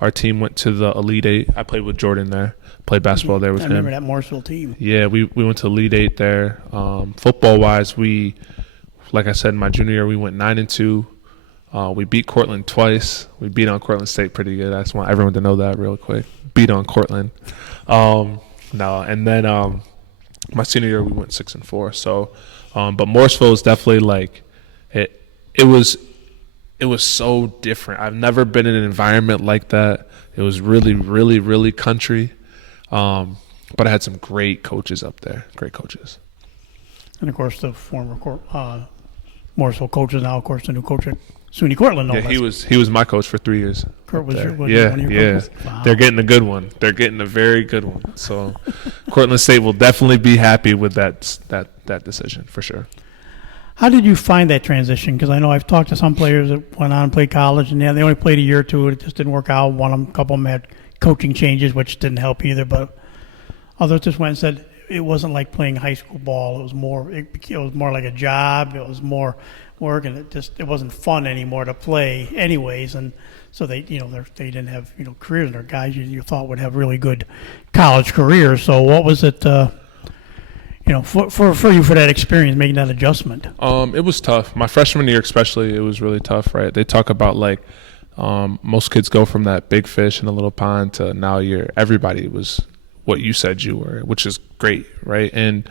Our team went to the Elite Eight. I played with Jordan there. Played basketball there with him. I remember that Morrisville team. Yeah, we went to Elite Eight there. Football-wise, like I said, in my junior year, we went 9-2. We beat Cortland twice. We beat on Cortland State pretty good. I just want everyone to know that real quick. Beat on Cortland. And then my senior year, we went 6-4. So, but Morrisville is definitely like it was so different. I've never been in an environment like that. It was really, really, really country. But I had some great coaches up there. Great coaches. And of course, the former Morrisville coach is now, of course, the new coach at SUNY Cortland. Yeah, he was my coach for 3 years. Kurt was one of yeah. your coaches? Wow. They're getting a good one. They're getting a very good one. So, Cortland State will definitely be happy with that decision for sure. How did you find that transition? Because I know I've talked to some players that went on and played college, and they only played a year or two. It just didn't work out. A couple of them had coaching changes, which didn't help either. But others just went and said it wasn't like playing high school ball. It was more like a job. It was more work, and it wasn't fun anymore to play, anyways. And so they didn't have careers, and they're guys you thought would have really good college careers. So what was it? For you for that experience, making that adjustment? It was tough. My freshman year especially, it was really tough, right? They talk about like most kids go from that big fish in a little pond to now everybody was what you said you were, which is great, right? And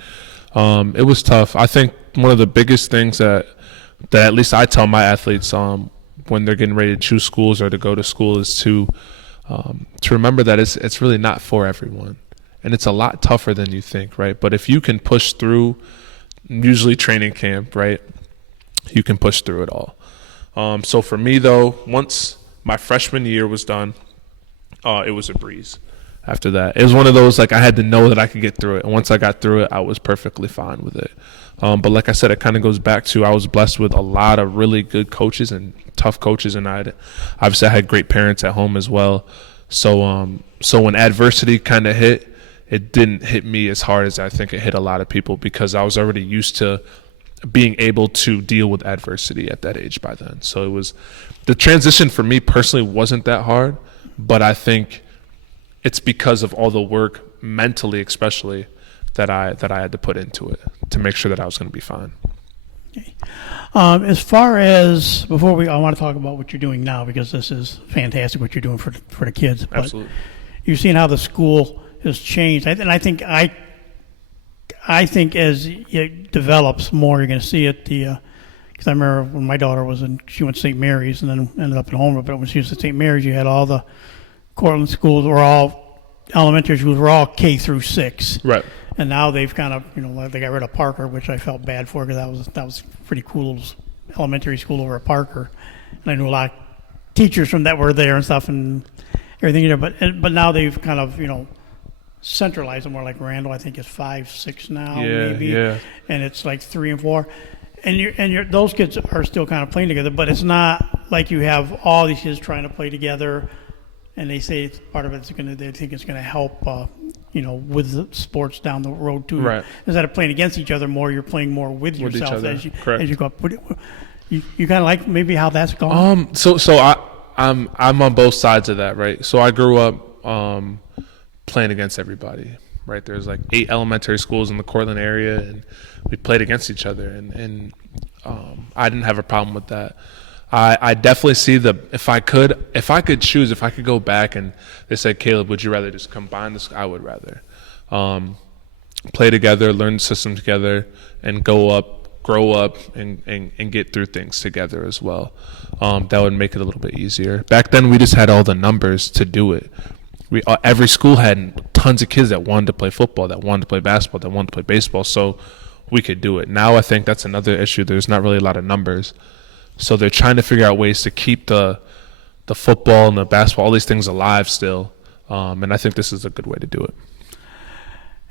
it was tough. I think one of the biggest things that at least I tell my athletes when they're getting ready to choose schools or to go to school is to remember that it's really not for everyone. And it's a lot tougher than you think, right? But if you can push through, usually training camp, right, you can push through it all. So for me, though, once my freshman year was done, it was a breeze after that. It was one of those, like, I had to know that I could get through it. And once I got through it, I was perfectly fine with it. But like I said, it kind of goes back to I was blessed with a lot of really good coaches and tough coaches, and obviously I had great parents at home as well. So when adversity kind of hit, it didn't hit me as hard as I think it hit a lot of people because I was already used to being able to deal with adversity at that age by then. So the transition for me personally wasn't that hard, but I think it's because of all the work mentally, especially that I had to put into it to make sure that I was going to be fine. Okay. As far as I want to talk about what you're doing now because this is fantastic what you're doing for the kids. But absolutely. You've seen how the school has changed, and I think as it develops more, you're going to see it. Because I remember when my daughter she went to St. Mary's and then ended up at home. But when she was at St. Mary's, you had all the Cortland schools elementary schools were all K through 6. Right. And now they've kind of they got rid of Parker, which I felt bad for because that was pretty cool elementary school over at Parker, and I knew a lot of teachers from that were there and stuff and everything there. But now they've kind of centralized them more. Like Randall, I think is 5, 6 now, maybe. Yeah. And it's like 3 and 4, and those kids are still kind of playing together. But it's not like you have all these kids trying to play together, and they say part of they think it's going to help, with the sports down the road too. Right. Instead of playing against each other more, you're playing more with yourself as you go up. You kind of like maybe how that's going. So I'm on both sides of that, right? So I grew up playing against everybody, right? There's like 8 elementary schools in the Cortland area, and we played against each other, and I didn't have a problem with that. I definitely see if I could choose, if I could go back and they said, Caleb, would you rather just combine this? I would rather play together, learn the system together, and go up grow up and get through things together as well. That would make it a little bit easier. Back then, we just had all the numbers to do it. Every school had tons of kids that wanted to play football, that wanted to play basketball, that wanted to play baseball, so we could do it. Now I think that's another issue. There's not really a lot of numbers. So they're trying to figure out ways to keep the football and the basketball, all these things alive still. And I think this is a good way to do it.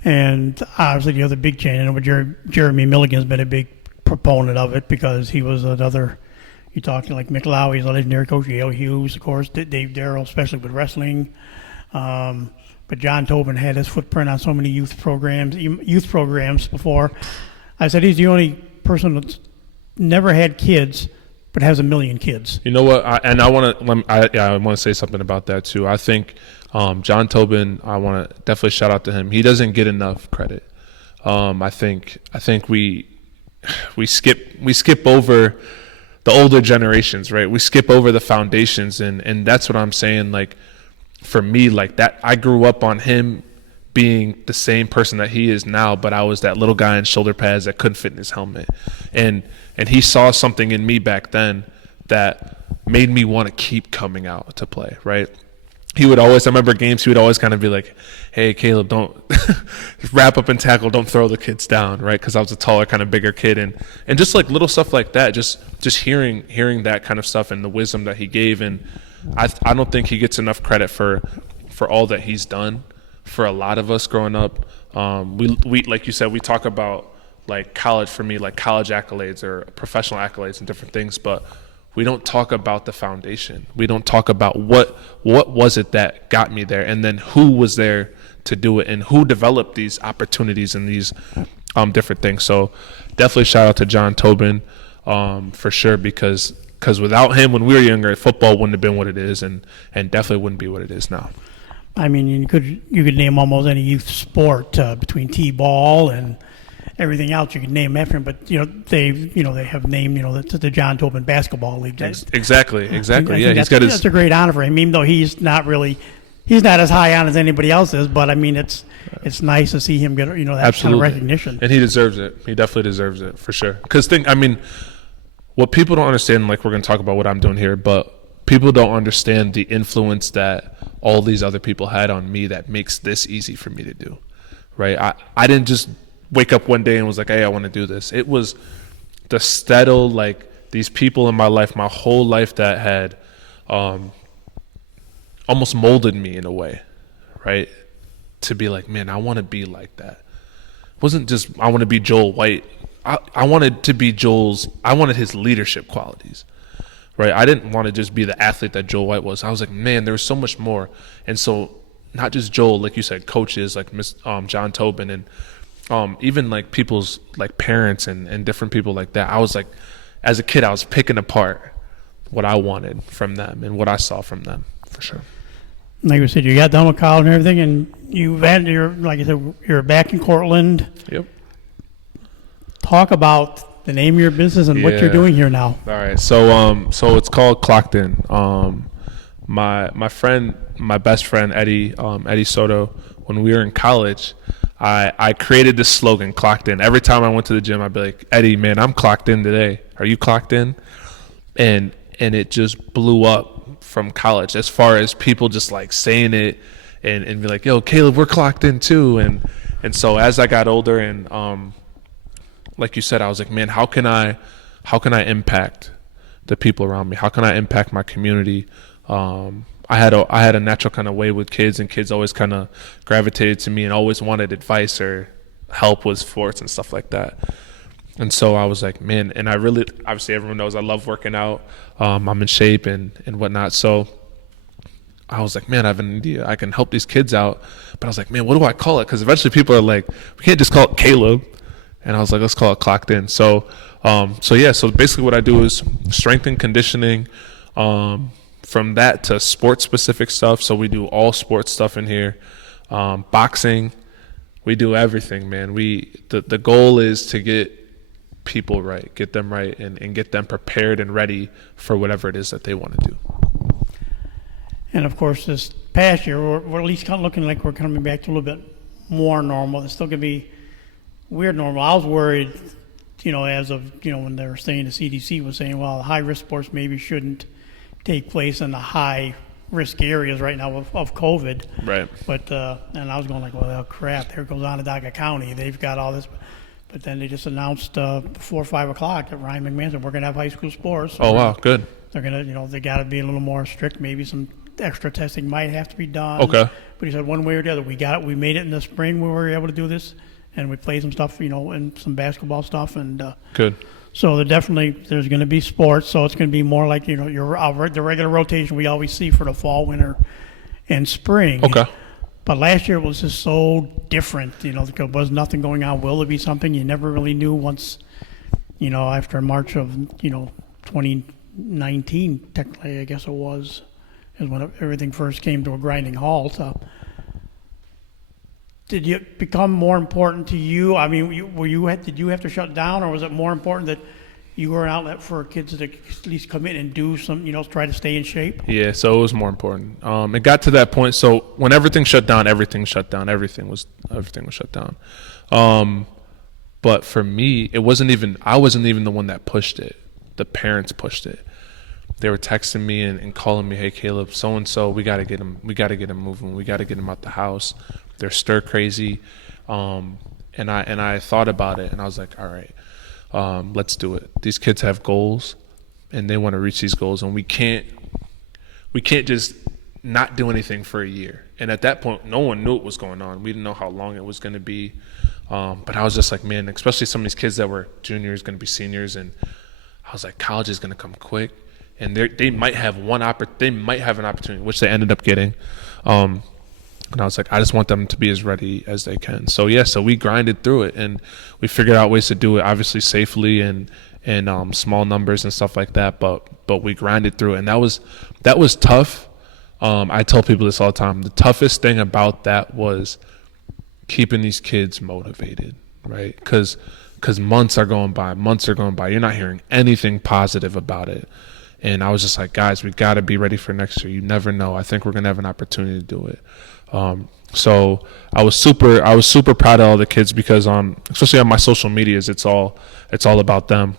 And obviously the other big change, I know Jeremy Milligan's been a big proponent of it because he was another, you talked like Mick Lowry's a legendary coach, Yale Hughes, of course, Dave Darrell, especially with wrestling. But John Tobin had his footprint on so many youth programs before. I said he's the only person that's never had kids but has 1 million kids. You know what? I want to say something about that too. I think John Tobin, I want to definitely shout out to him. He doesn't get enough credit. I think we skip over the older generations, right? We skip over the foundations, and that's what I'm saying. Like, for me, like that, I grew up on him being the same person that he is now, but I was that little guy in shoulder pads that couldn't fit in his helmet. And he saw something in me back then that made me want to keep coming out to play, right? I remember games, he would always kind of be like, hey, Caleb, don't wrap up and tackle, don't throw the kids down, right? Because I was a taller, kind of bigger kid. And just like little stuff like that, just hearing that kind of stuff and the wisdom that he gave. And I don't think he gets enough credit for all that he's done for a lot of us growing up. We like you said, we talk about like college, for me, like college accolades or professional accolades and different things, but we don't talk about the foundation. We don't talk about what was it that got me there, and then who was there to do it, and who developed these opportunities and these different things. So definitely shout out to John Tobin for sure, because without him, when we were younger, football wouldn't have been what it is, and definitely wouldn't be what it is now. I mean, you could name almost any youth sport between t-ball and everything else. You could name after him, but they have named the John Tobin Basketball League. Exactly. Yeah, that's a great honor for him, even though he's not as high on as anybody else is. But I mean, it's nice to see him get that Absolutely. kind of recognition, and he deserves it. He definitely deserves it for sure. Because what people don't understand, like we're going to talk about what I'm doing here, but people don't understand the influence that all these other people had on me that makes this easy for me to do, right? I didn't just wake up one day and was like, hey, I want to do this. It was the steady, like, these people in my life, my whole life, that had almost molded me in a way, right? To be like, man, I want to be like that. It wasn't just I want to be Joel White. I wanted to be I wanted his leadership qualities, right? I didn't want to just be the athlete that Joel White was. I was like, man, there was so much more. And so not just Joel, like you said, coaches like John Tobin, and even like people's like parents and different people like that. I was like, as a kid, I was picking apart what I wanted from them and what I saw from them, for sure. Like you said, you got done with college and everything, and like you said, you're back in Cortland. Yep. Talk about the name of your business and what you're doing here now. All right. So it's called Clocked In. My best friend Eddie Soto, when we were in college, I created this slogan, Clocked In. Every time I went to the gym, I'd be like, Eddie, man, I'm clocked in today. Are you clocked in? And it just blew up from college, as far as people just like saying it and be like, yo, Caleb, we're clocked in too. And so as I got older, and like you said, I was like, man, how can I impact the people around me? How can I impact my community? I had a natural kind of way with kids, and kids always kind of gravitated to me and always wanted advice or help with sports and stuff like that. And so I was like, man, and I really, obviously everyone knows I love working out. I'm in shape and whatnot. So I was like, man, I have an idea. I can help these kids out. But I was like, man, what do I call it? Because eventually people are like, we can't just call it Caleb. And I was like, let's call it Clocked In. So basically what I do is strength and conditioning, from that to sports specific stuff. So we do all sports stuff in here. Boxing, we do everything, man. The goal is to get people right, get them right, and get them prepared and ready for whatever it is that they want to do. And of course, this past year, we're at least kind of looking like we're coming back to a little bit more normal. It's still going to be weird normal. I was worried as of, when they were saying, the CDC was saying, well, high-risk sports maybe shouldn't take place in the high-risk areas right now of COVID. Right. But, and I was going like, well, crap, there goes Onondaga County. They've got all this. But then they just announced before 5 o'clock that Ryan McMahon said, we're going to have high school sports. So oh, wow, good. they're going to, they got to be a little more strict. Maybe some extra testing might have to be done. Okay. But he said one way or the other, we made it in the spring when we were able to do this. And we played some stuff, and some basketball stuff. And Good. so there's going to be sports. So it's going to be more like, the regular rotation we always see for the fall, winter, and spring. Okay. But last year it was just so different, there was nothing going on. Will there be something? You never really knew once, after March of, 2019, technically, I guess it was, is when everything first came to a grinding halt. Did it become more important to you? I mean, did you have to shut down, or was it more important that you were an outlet for kids to at least come in and do some, try to stay in shape? Yeah, so it was more important. It got to that point. So when everything shut down, everything shut down. Everything was shut down. But for me, I wasn't even the one that pushed it. The parents pushed it. They were texting me and calling me, hey, Caleb, so and so, we got to get him moving. We got to get him out the house. They're stir crazy. And I thought about it, and I was like, all right, let's do it. These kids have goals, and they want to reach these goals, and we can't just not do anything for a year. And at that point, no one knew what was going on. We didn't know how long it was going to be. But I was just like, man, especially some of these kids that were juniors, going to be seniors, and I was like, college is going to come quick, and they might have an opportunity, which they ended up getting. And I was like, I just want them to be as ready as they can. So we grinded through it, and we figured out ways to do it, obviously safely and small numbers and stuff like that. But we grinded through it, and that was tough. I tell people this all the time. The toughest thing about that was keeping these kids motivated, right? Because months are going by. You're not hearing anything positive about it. And I was just like, guys, we got to be ready for next year. You never know. I think we're going to have an opportunity to do it. So I was super proud of all the kids because, especially on my social medias, it's all about them.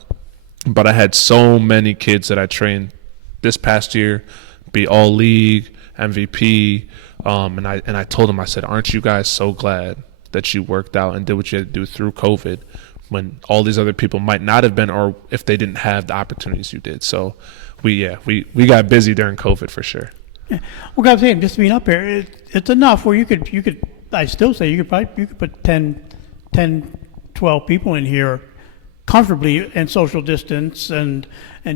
But I had so many kids that I trained this past year be all league, MVP. And I told them, I said, aren't you guys so glad that you worked out and did what you had to do through COVID when all these other people might not have been, or if they didn't have the opportunities you did. So we got busy during COVID for sure. Yeah. Well, I'm saying, just being up here, it's enough where you could. I still say you could put 10, 12 people in here comfortably and social distance and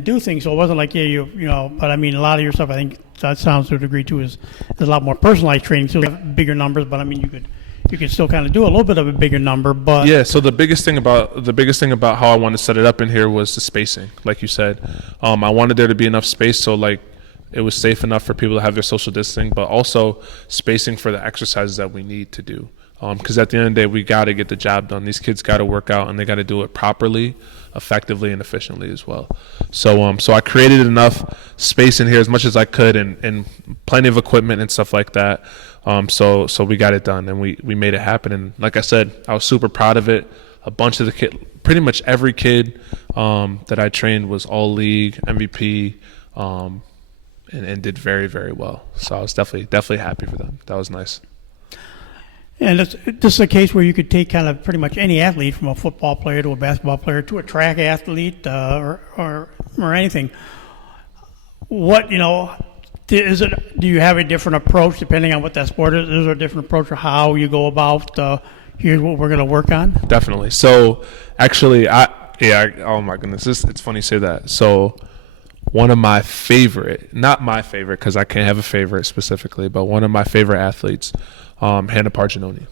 do things. So it wasn't like But I mean, a lot of your stuff, I think that sounds to a degree too, is there's a lot more personalized training. So have bigger numbers, but I mean, you could still kind of do a little bit of a bigger number. But yeah. So the biggest thing about how I wanted to set it up in here was the spacing, like you said. I wanted there to be enough space so it was safe enough for people to have their social distancing, but also spacing for the exercises that we need to do. Because at the end of the day, we got to get the job done. These kids got to work out, and they got to do it properly, effectively, and efficiently as well. So I created enough space in here as much as I could, and plenty of equipment and stuff like that. So we got it done, and we made it happen. And like I said, I was super proud of it. A bunch of the kid, pretty much every kid that I trained was all league, MVP, and did very, very well. So I was definitely happy for them. That was nice. And this is a case where you could take kind of pretty much any athlete, from a football player to a basketball player to a track athlete or anything. What, is it? Do you have a different approach depending on what that sport is? Is there a different approach for how you go about? Here's what we're going to work on. Definitely. So actually, oh my goodness, it's funny you say that. So one of my favorite, not my favorite because I can't have a favorite specifically, but one of my favorite athletes, Hannah Parchinoni.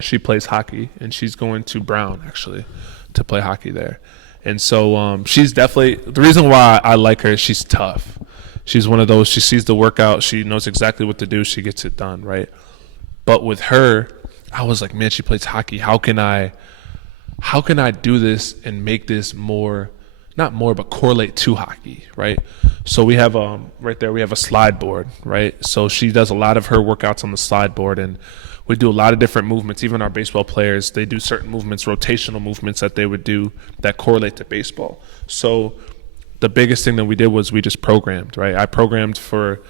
She plays hockey, and she's going to Brown actually to play hockey there. And so she's definitely, the reason why I like her is she's tough. She's one of those, she sees the workout, she knows exactly what to do, she gets it done, right? But with her, I was like, man, she plays hockey. How can I do this and make this more not more, but correlate to hockey, right? So we have right there, we have a slide board, right? So she does a lot of her workouts on the slide board, and we do a lot of different movements. Even our baseball players, they do certain movements, rotational movements that they would do that correlate to baseball. So the biggest thing that we did was we just programmed, right? I programmed for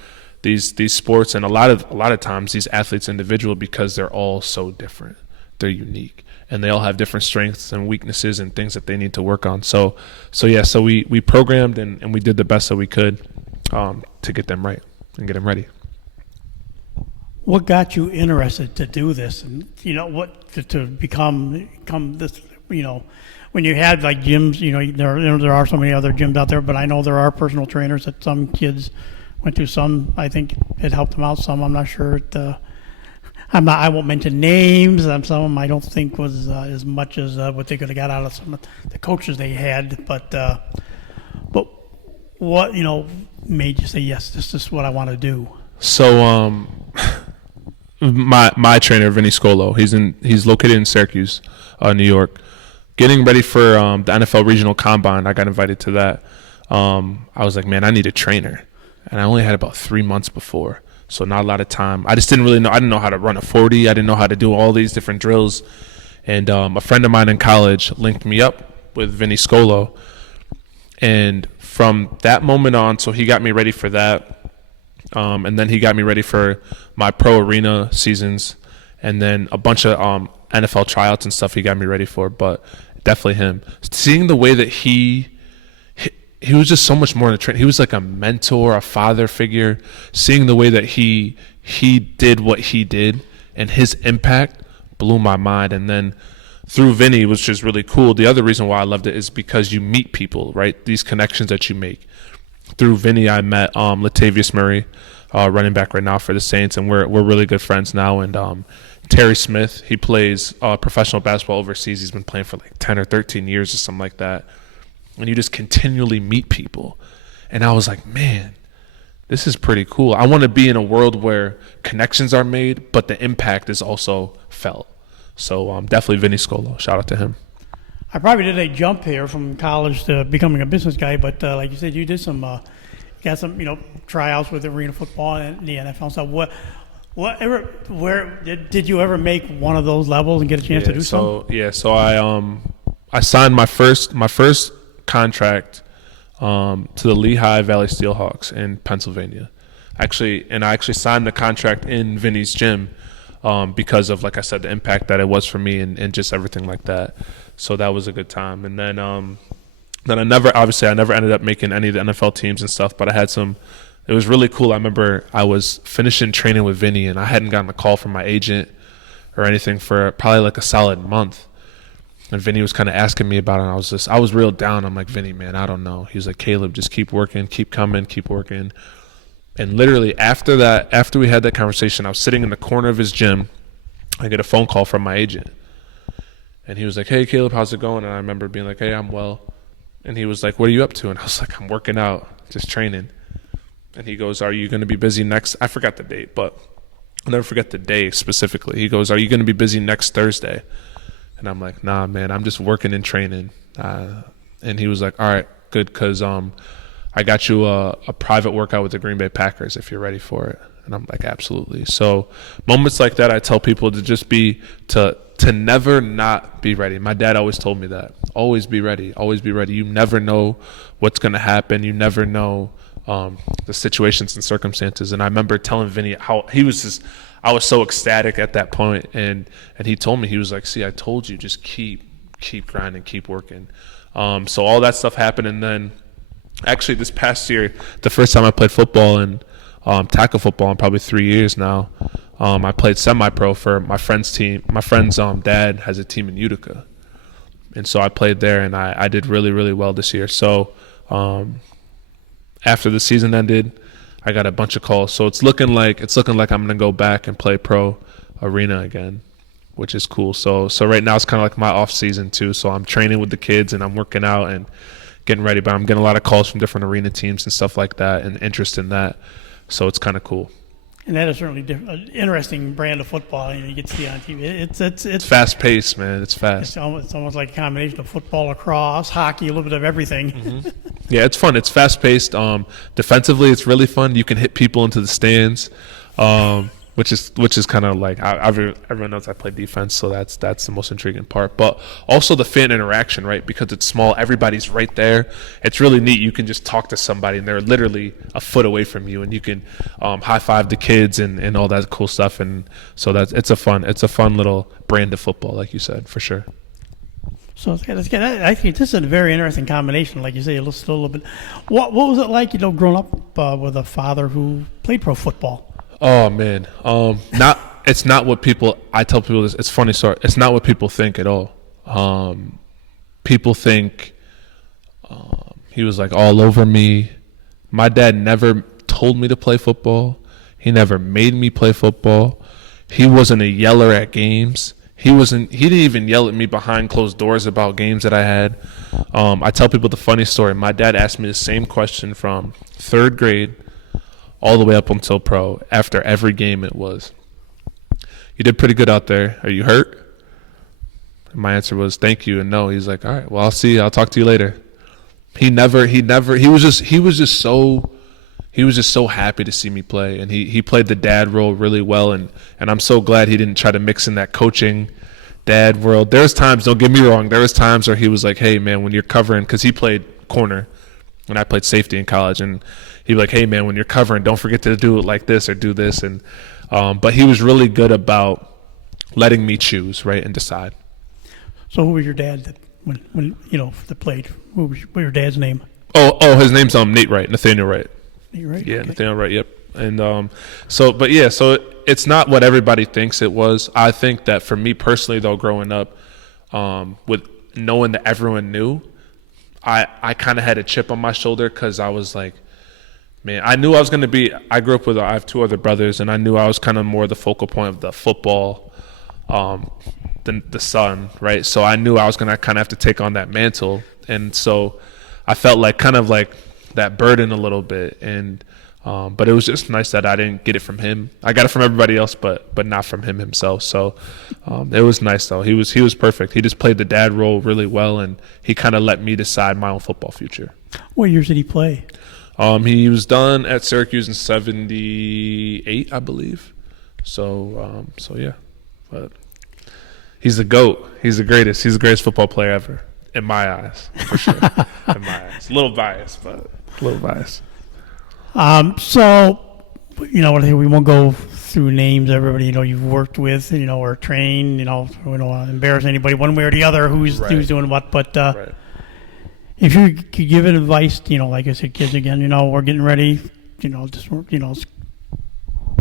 these sports, and a lot of times these athletes individual, because they're all so different. They're unique, and they all have different strengths and weaknesses and things that they need to work on. So we programmed and we did the best that we could to get them right and get them ready. What got you interested to do this, and what to become this? When you had like gyms, there are so many other gyms out there, but I know there are personal trainers that some kids went to. Some, I think, it helped them out. Some, I'm not sure. I won't mention names. Some of them I don't think was as much as what they could have got out of some of the coaches they had. But what made you say, yes, this is what I want to do? So my trainer, Vinny Scolo, he's located in Syracuse, New York. Getting ready for the NFL Regional Combine, I got invited to that. I was like, man, I need a trainer, and I only had about 3 months before. So not a lot of time. I just didn't really know. I didn't know how to run a 40. I didn't know how to do all these different drills. And a friend of mine in college linked me up with Vinny Scolo. And from that moment on, so he got me ready for that. And then he got me ready for my pro arena seasons. And then a bunch of NFL tryouts and stuff he got me ready for. But definitely him. Seeing the way that he was just so much more than a trainer. He was like a mentor, a father figure. Seeing the way that he did what he did and his impact blew my mind. And then through Vinny, which is really cool, the other reason why I loved it is because you meet people, right? These connections that you make. Through Vinny, I met Latavius Murray, running back right now for the Saints, and we're really good friends now. And Terry Smith, he plays professional basketball overseas. He's been playing for like 10 or 13 years or something like that. And you just continually meet people. And I was like, man, this is pretty cool. I want to be in a world where connections are made, but the impact is also felt. So definitely Vinny Scolo. Shout out to him. I probably did a jump here from college to becoming a business guy, but like you said, you did some, got some, tryouts with arena football and the NFL. So where did you ever make one of those levels and get a chance to do something? Yeah, so I signed my first contract to the Lehigh Valley Steelhawks in Pennsylvania. I actually signed the contract in Vinny's gym because of, like I said, the impact that it was for me and just everything like that. So that was a good time. And then I never ended up making any of the NFL teams and stuff, but I had some. It was really cool. I remember I was finishing training with Vinny, and I hadn't gotten a call from my agent or anything for probably like a solid month. And Vinny was kind of asking me about it, and I was real down. I'm like, Vinny, man, I don't know. He was like, Caleb, just keep working, keep coming, keep working. And literally after we had that conversation, I was sitting in the corner of his gym. I get a phone call from my agent. And he was like, hey, Caleb, how's it going? And I remember being like, hey, I'm well. And he was like, what are you up to? And I was like, I'm working out, just training. And he goes, are you going to be busy next? I forgot the date, but I'll never forget the day specifically. He goes, are you going to be busy next Thursday? And I'm like, nah, man, I'm just working and training. And he was like, all right, good, because I got you a private workout with the Green Bay Packers if you're ready for it. And I'm like, absolutely. So moments like that, I tell people to just to never not be ready. My dad always told me that. Always be ready. Always be ready. You never know what's going to happen. You never know the situations and circumstances. And I remember telling Vinny how I was so ecstatic at that point, and he told me, he was like, see, I told you, just keep grinding, keep working. So all that stuff happened, and then actually this past year, the first time I played football and tackle football in probably 3 years now, I played semi-pro for my friend's team. My friend's dad has a team in Utica, and so I played there, and I did really, really well this year. So after the season ended, I got a bunch of calls. So it's looking like I'm gonna go back and play pro arena again, which is cool. So right now it's kind of like my off season too. So I'm training with the kids and I'm working out and getting ready. But I'm getting a lot of calls from different arena teams and stuff like that, and interest in that. So it's kind of cool. And that is certainly an interesting brand of football. You get to see on TV. It's fast paced, man. It's fast. It's almost like a combination of football, lacrosse, hockey, a little bit of everything. Mm-hmm. Yeah, it's fun. It's fast paced. Defensively, it's really fun. You can hit people into the stands, which is kind of like everyone knows I play defense, so that's the most intriguing part. But also the fan interaction, right? Because it's small, everybody's right there. It's really neat. You can just talk to somebody, and they're literally a foot away from you, and you can high five the kids and all that cool stuff. And so it's a fun little brand of football, like you said, for sure. So I think this is a very interesting combination, like you say, a little bit. What was it like, growing up with a father who played pro football? Oh man, it's not what people. I tell people this. It's funny, sorry. It's not what people think at all. People think he was like all over me. My dad never told me to play football. He never made me play football. He wasn't a yeller at games. He didn't even yell at me behind closed doors about games that I had. I tell people the funny story. My dad asked me the same question from 3rd grade all the way up until pro. After every game, it was, "You did pretty good out there. Are you hurt?" And my answer was, "Thank you," and no. He's like, "All right, well, I'll see you. I'll talk to you later." He was just so happy to see me play, and he played the dad role really well, and I'm so glad he didn't try to mix in that coaching dad world. There's times, don't get me wrong, there was times where he was like, "Hey man, when you're covering," because he played corner and I played safety in college, and he'd be like, "Hey man, when you're covering, don't forget to do it like this or do this." And but he was really good about letting me choose, right, and decide. So who was your dad that that played? What was your dad's name? Oh, his name's Nate Wright, Nathaniel Wright. Nate Wright. Yeah, okay. Nathaniel Wright. Yep. And so it's not what everybody thinks it was. I think that for me personally, though, growing up, with knowing that everyone knew, I kind of had a chip on my shoulder because I was like, man, I knew I was going to be. I grew up with. I have 2 other brothers, and I knew I was kind of more the focal point of the football, the son, right? So I knew I was going to kind of have to take on that mantle, and so I felt like kind of like that burden a little bit, and but it was just nice that I didn't get it from him. I got it from everybody else, but not from him himself. So it was nice though. He was perfect. He just played the dad role really well, and he kind of let me decide my own football future. What years did he play? He was done at Syracuse in '78, I believe. So yeah, but he's the GOAT. He's the greatest. He's the greatest football player ever, in my eyes, for sure. In my eyes, a little biased, but a little biased. So, we won't go through names. Everybody, you've worked with, or trained. We don't want to embarrass anybody one way or the other who's doing what. But Right. if you could give it advice, like I said, kids, again, we're getting ready.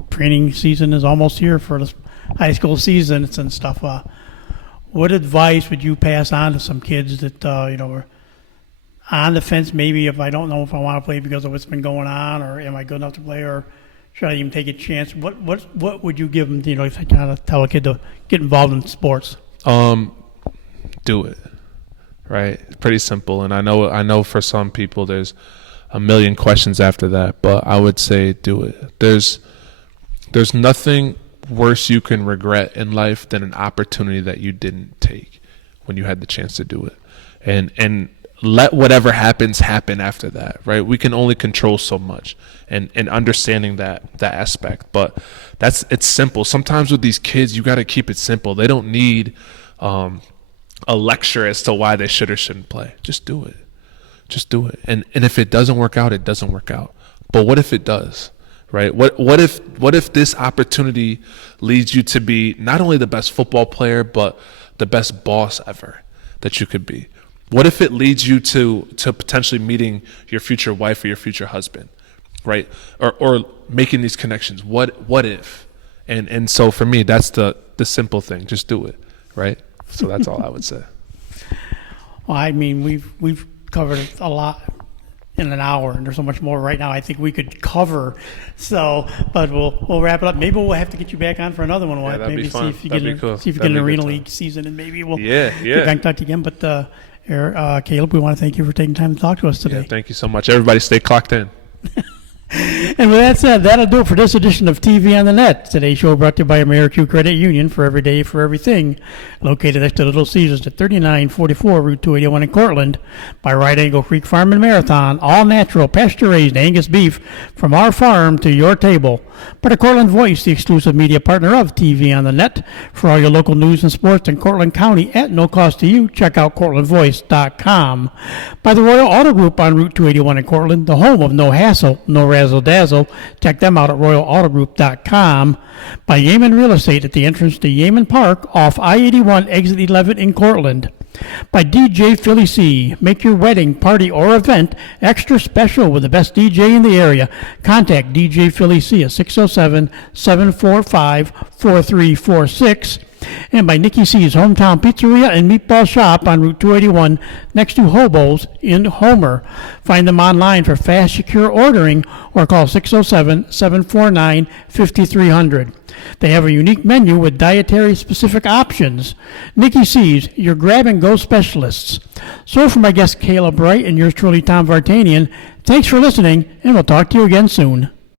Training season is almost here for the high school season and stuff. What advice would you pass on to some kids that are on the fence? Maybe if I don't know if I want to play because of what's been going on, or am I good enough to play, or should I even take a chance? What would you give them? If I kind of tell a kid to get involved in sports. Do it. Right, pretty simple. And I know for some people there's a million questions after that, but I would say do it. There's nothing worse you can regret in life than an opportunity that you didn't take when you had the chance to do it. And let whatever happens happen after that, right? We can only control so much, and understanding that aspect. But it's simple. Sometimes with these kids, you got to keep it simple. They don't need a lecture as to why they should or shouldn't play. Just do it. Just do it. And if it doesn't work out, it doesn't work out. But what if it does? Right? What if this opportunity leads you to be not only the best football player, but the best boss ever that you could be? What if it leads you to potentially meeting your future wife or your future husband, right? Or making these connections. What if? And so for me, that's the simple thing. Just do it, right? So that's all I would say. Well, I mean, we've covered a lot in an hour, and there's so much more right now I think we could cover. So, but we'll wrap it up. Maybe we'll have to get you back on for another one. Yeah, that'd maybe be fun. See if you get an Arena League season, and maybe we'll get back in touch again. But Caleb, we want to thank you for taking time to talk to us today. Yeah, thank you so much. Everybody stay clocked in. And with that said, that'll do it for this edition of TV on the Net. Today's show brought to you by AmeriQ Credit Union, for every day, for everything. Located next to Little Caesars at 3944 Route 281 in Cortland. By Right Angle Creek Farm and Marathon. All natural, pasture-raised Angus beef from our farm to your table. By the Cortland Voice, the exclusive media partner of TV on the Net. For all your local news and sports in Cortland County at no cost to you, check out CortlandVoice.com. By the Royal Auto Group on Route 281 in Cortland, the home of no hassle, no razzle-dazzle. Check them out at RoyalAutoGroup.com. By Yeaman Real Estate at the entrance to Yeaman Park off I-81 Exit 11 in Cortland. By DJ Philly C. Make your wedding, party, or event extra special with the best DJ in the area. Contact DJ Philly C at 607-745-4346. And by Nikki C's Hometown Pizzeria and Meatball Shop on Route 281 next to Hobo's in Homer. Find them online for fast, secure ordering or call 607-749-5300. They have a unique menu with dietary-specific options. Nikki C's, your grab-and-go specialists. So for my guest Caleb Wright and yours truly, Tom Vartanian, thanks for listening, and we'll talk to you again soon.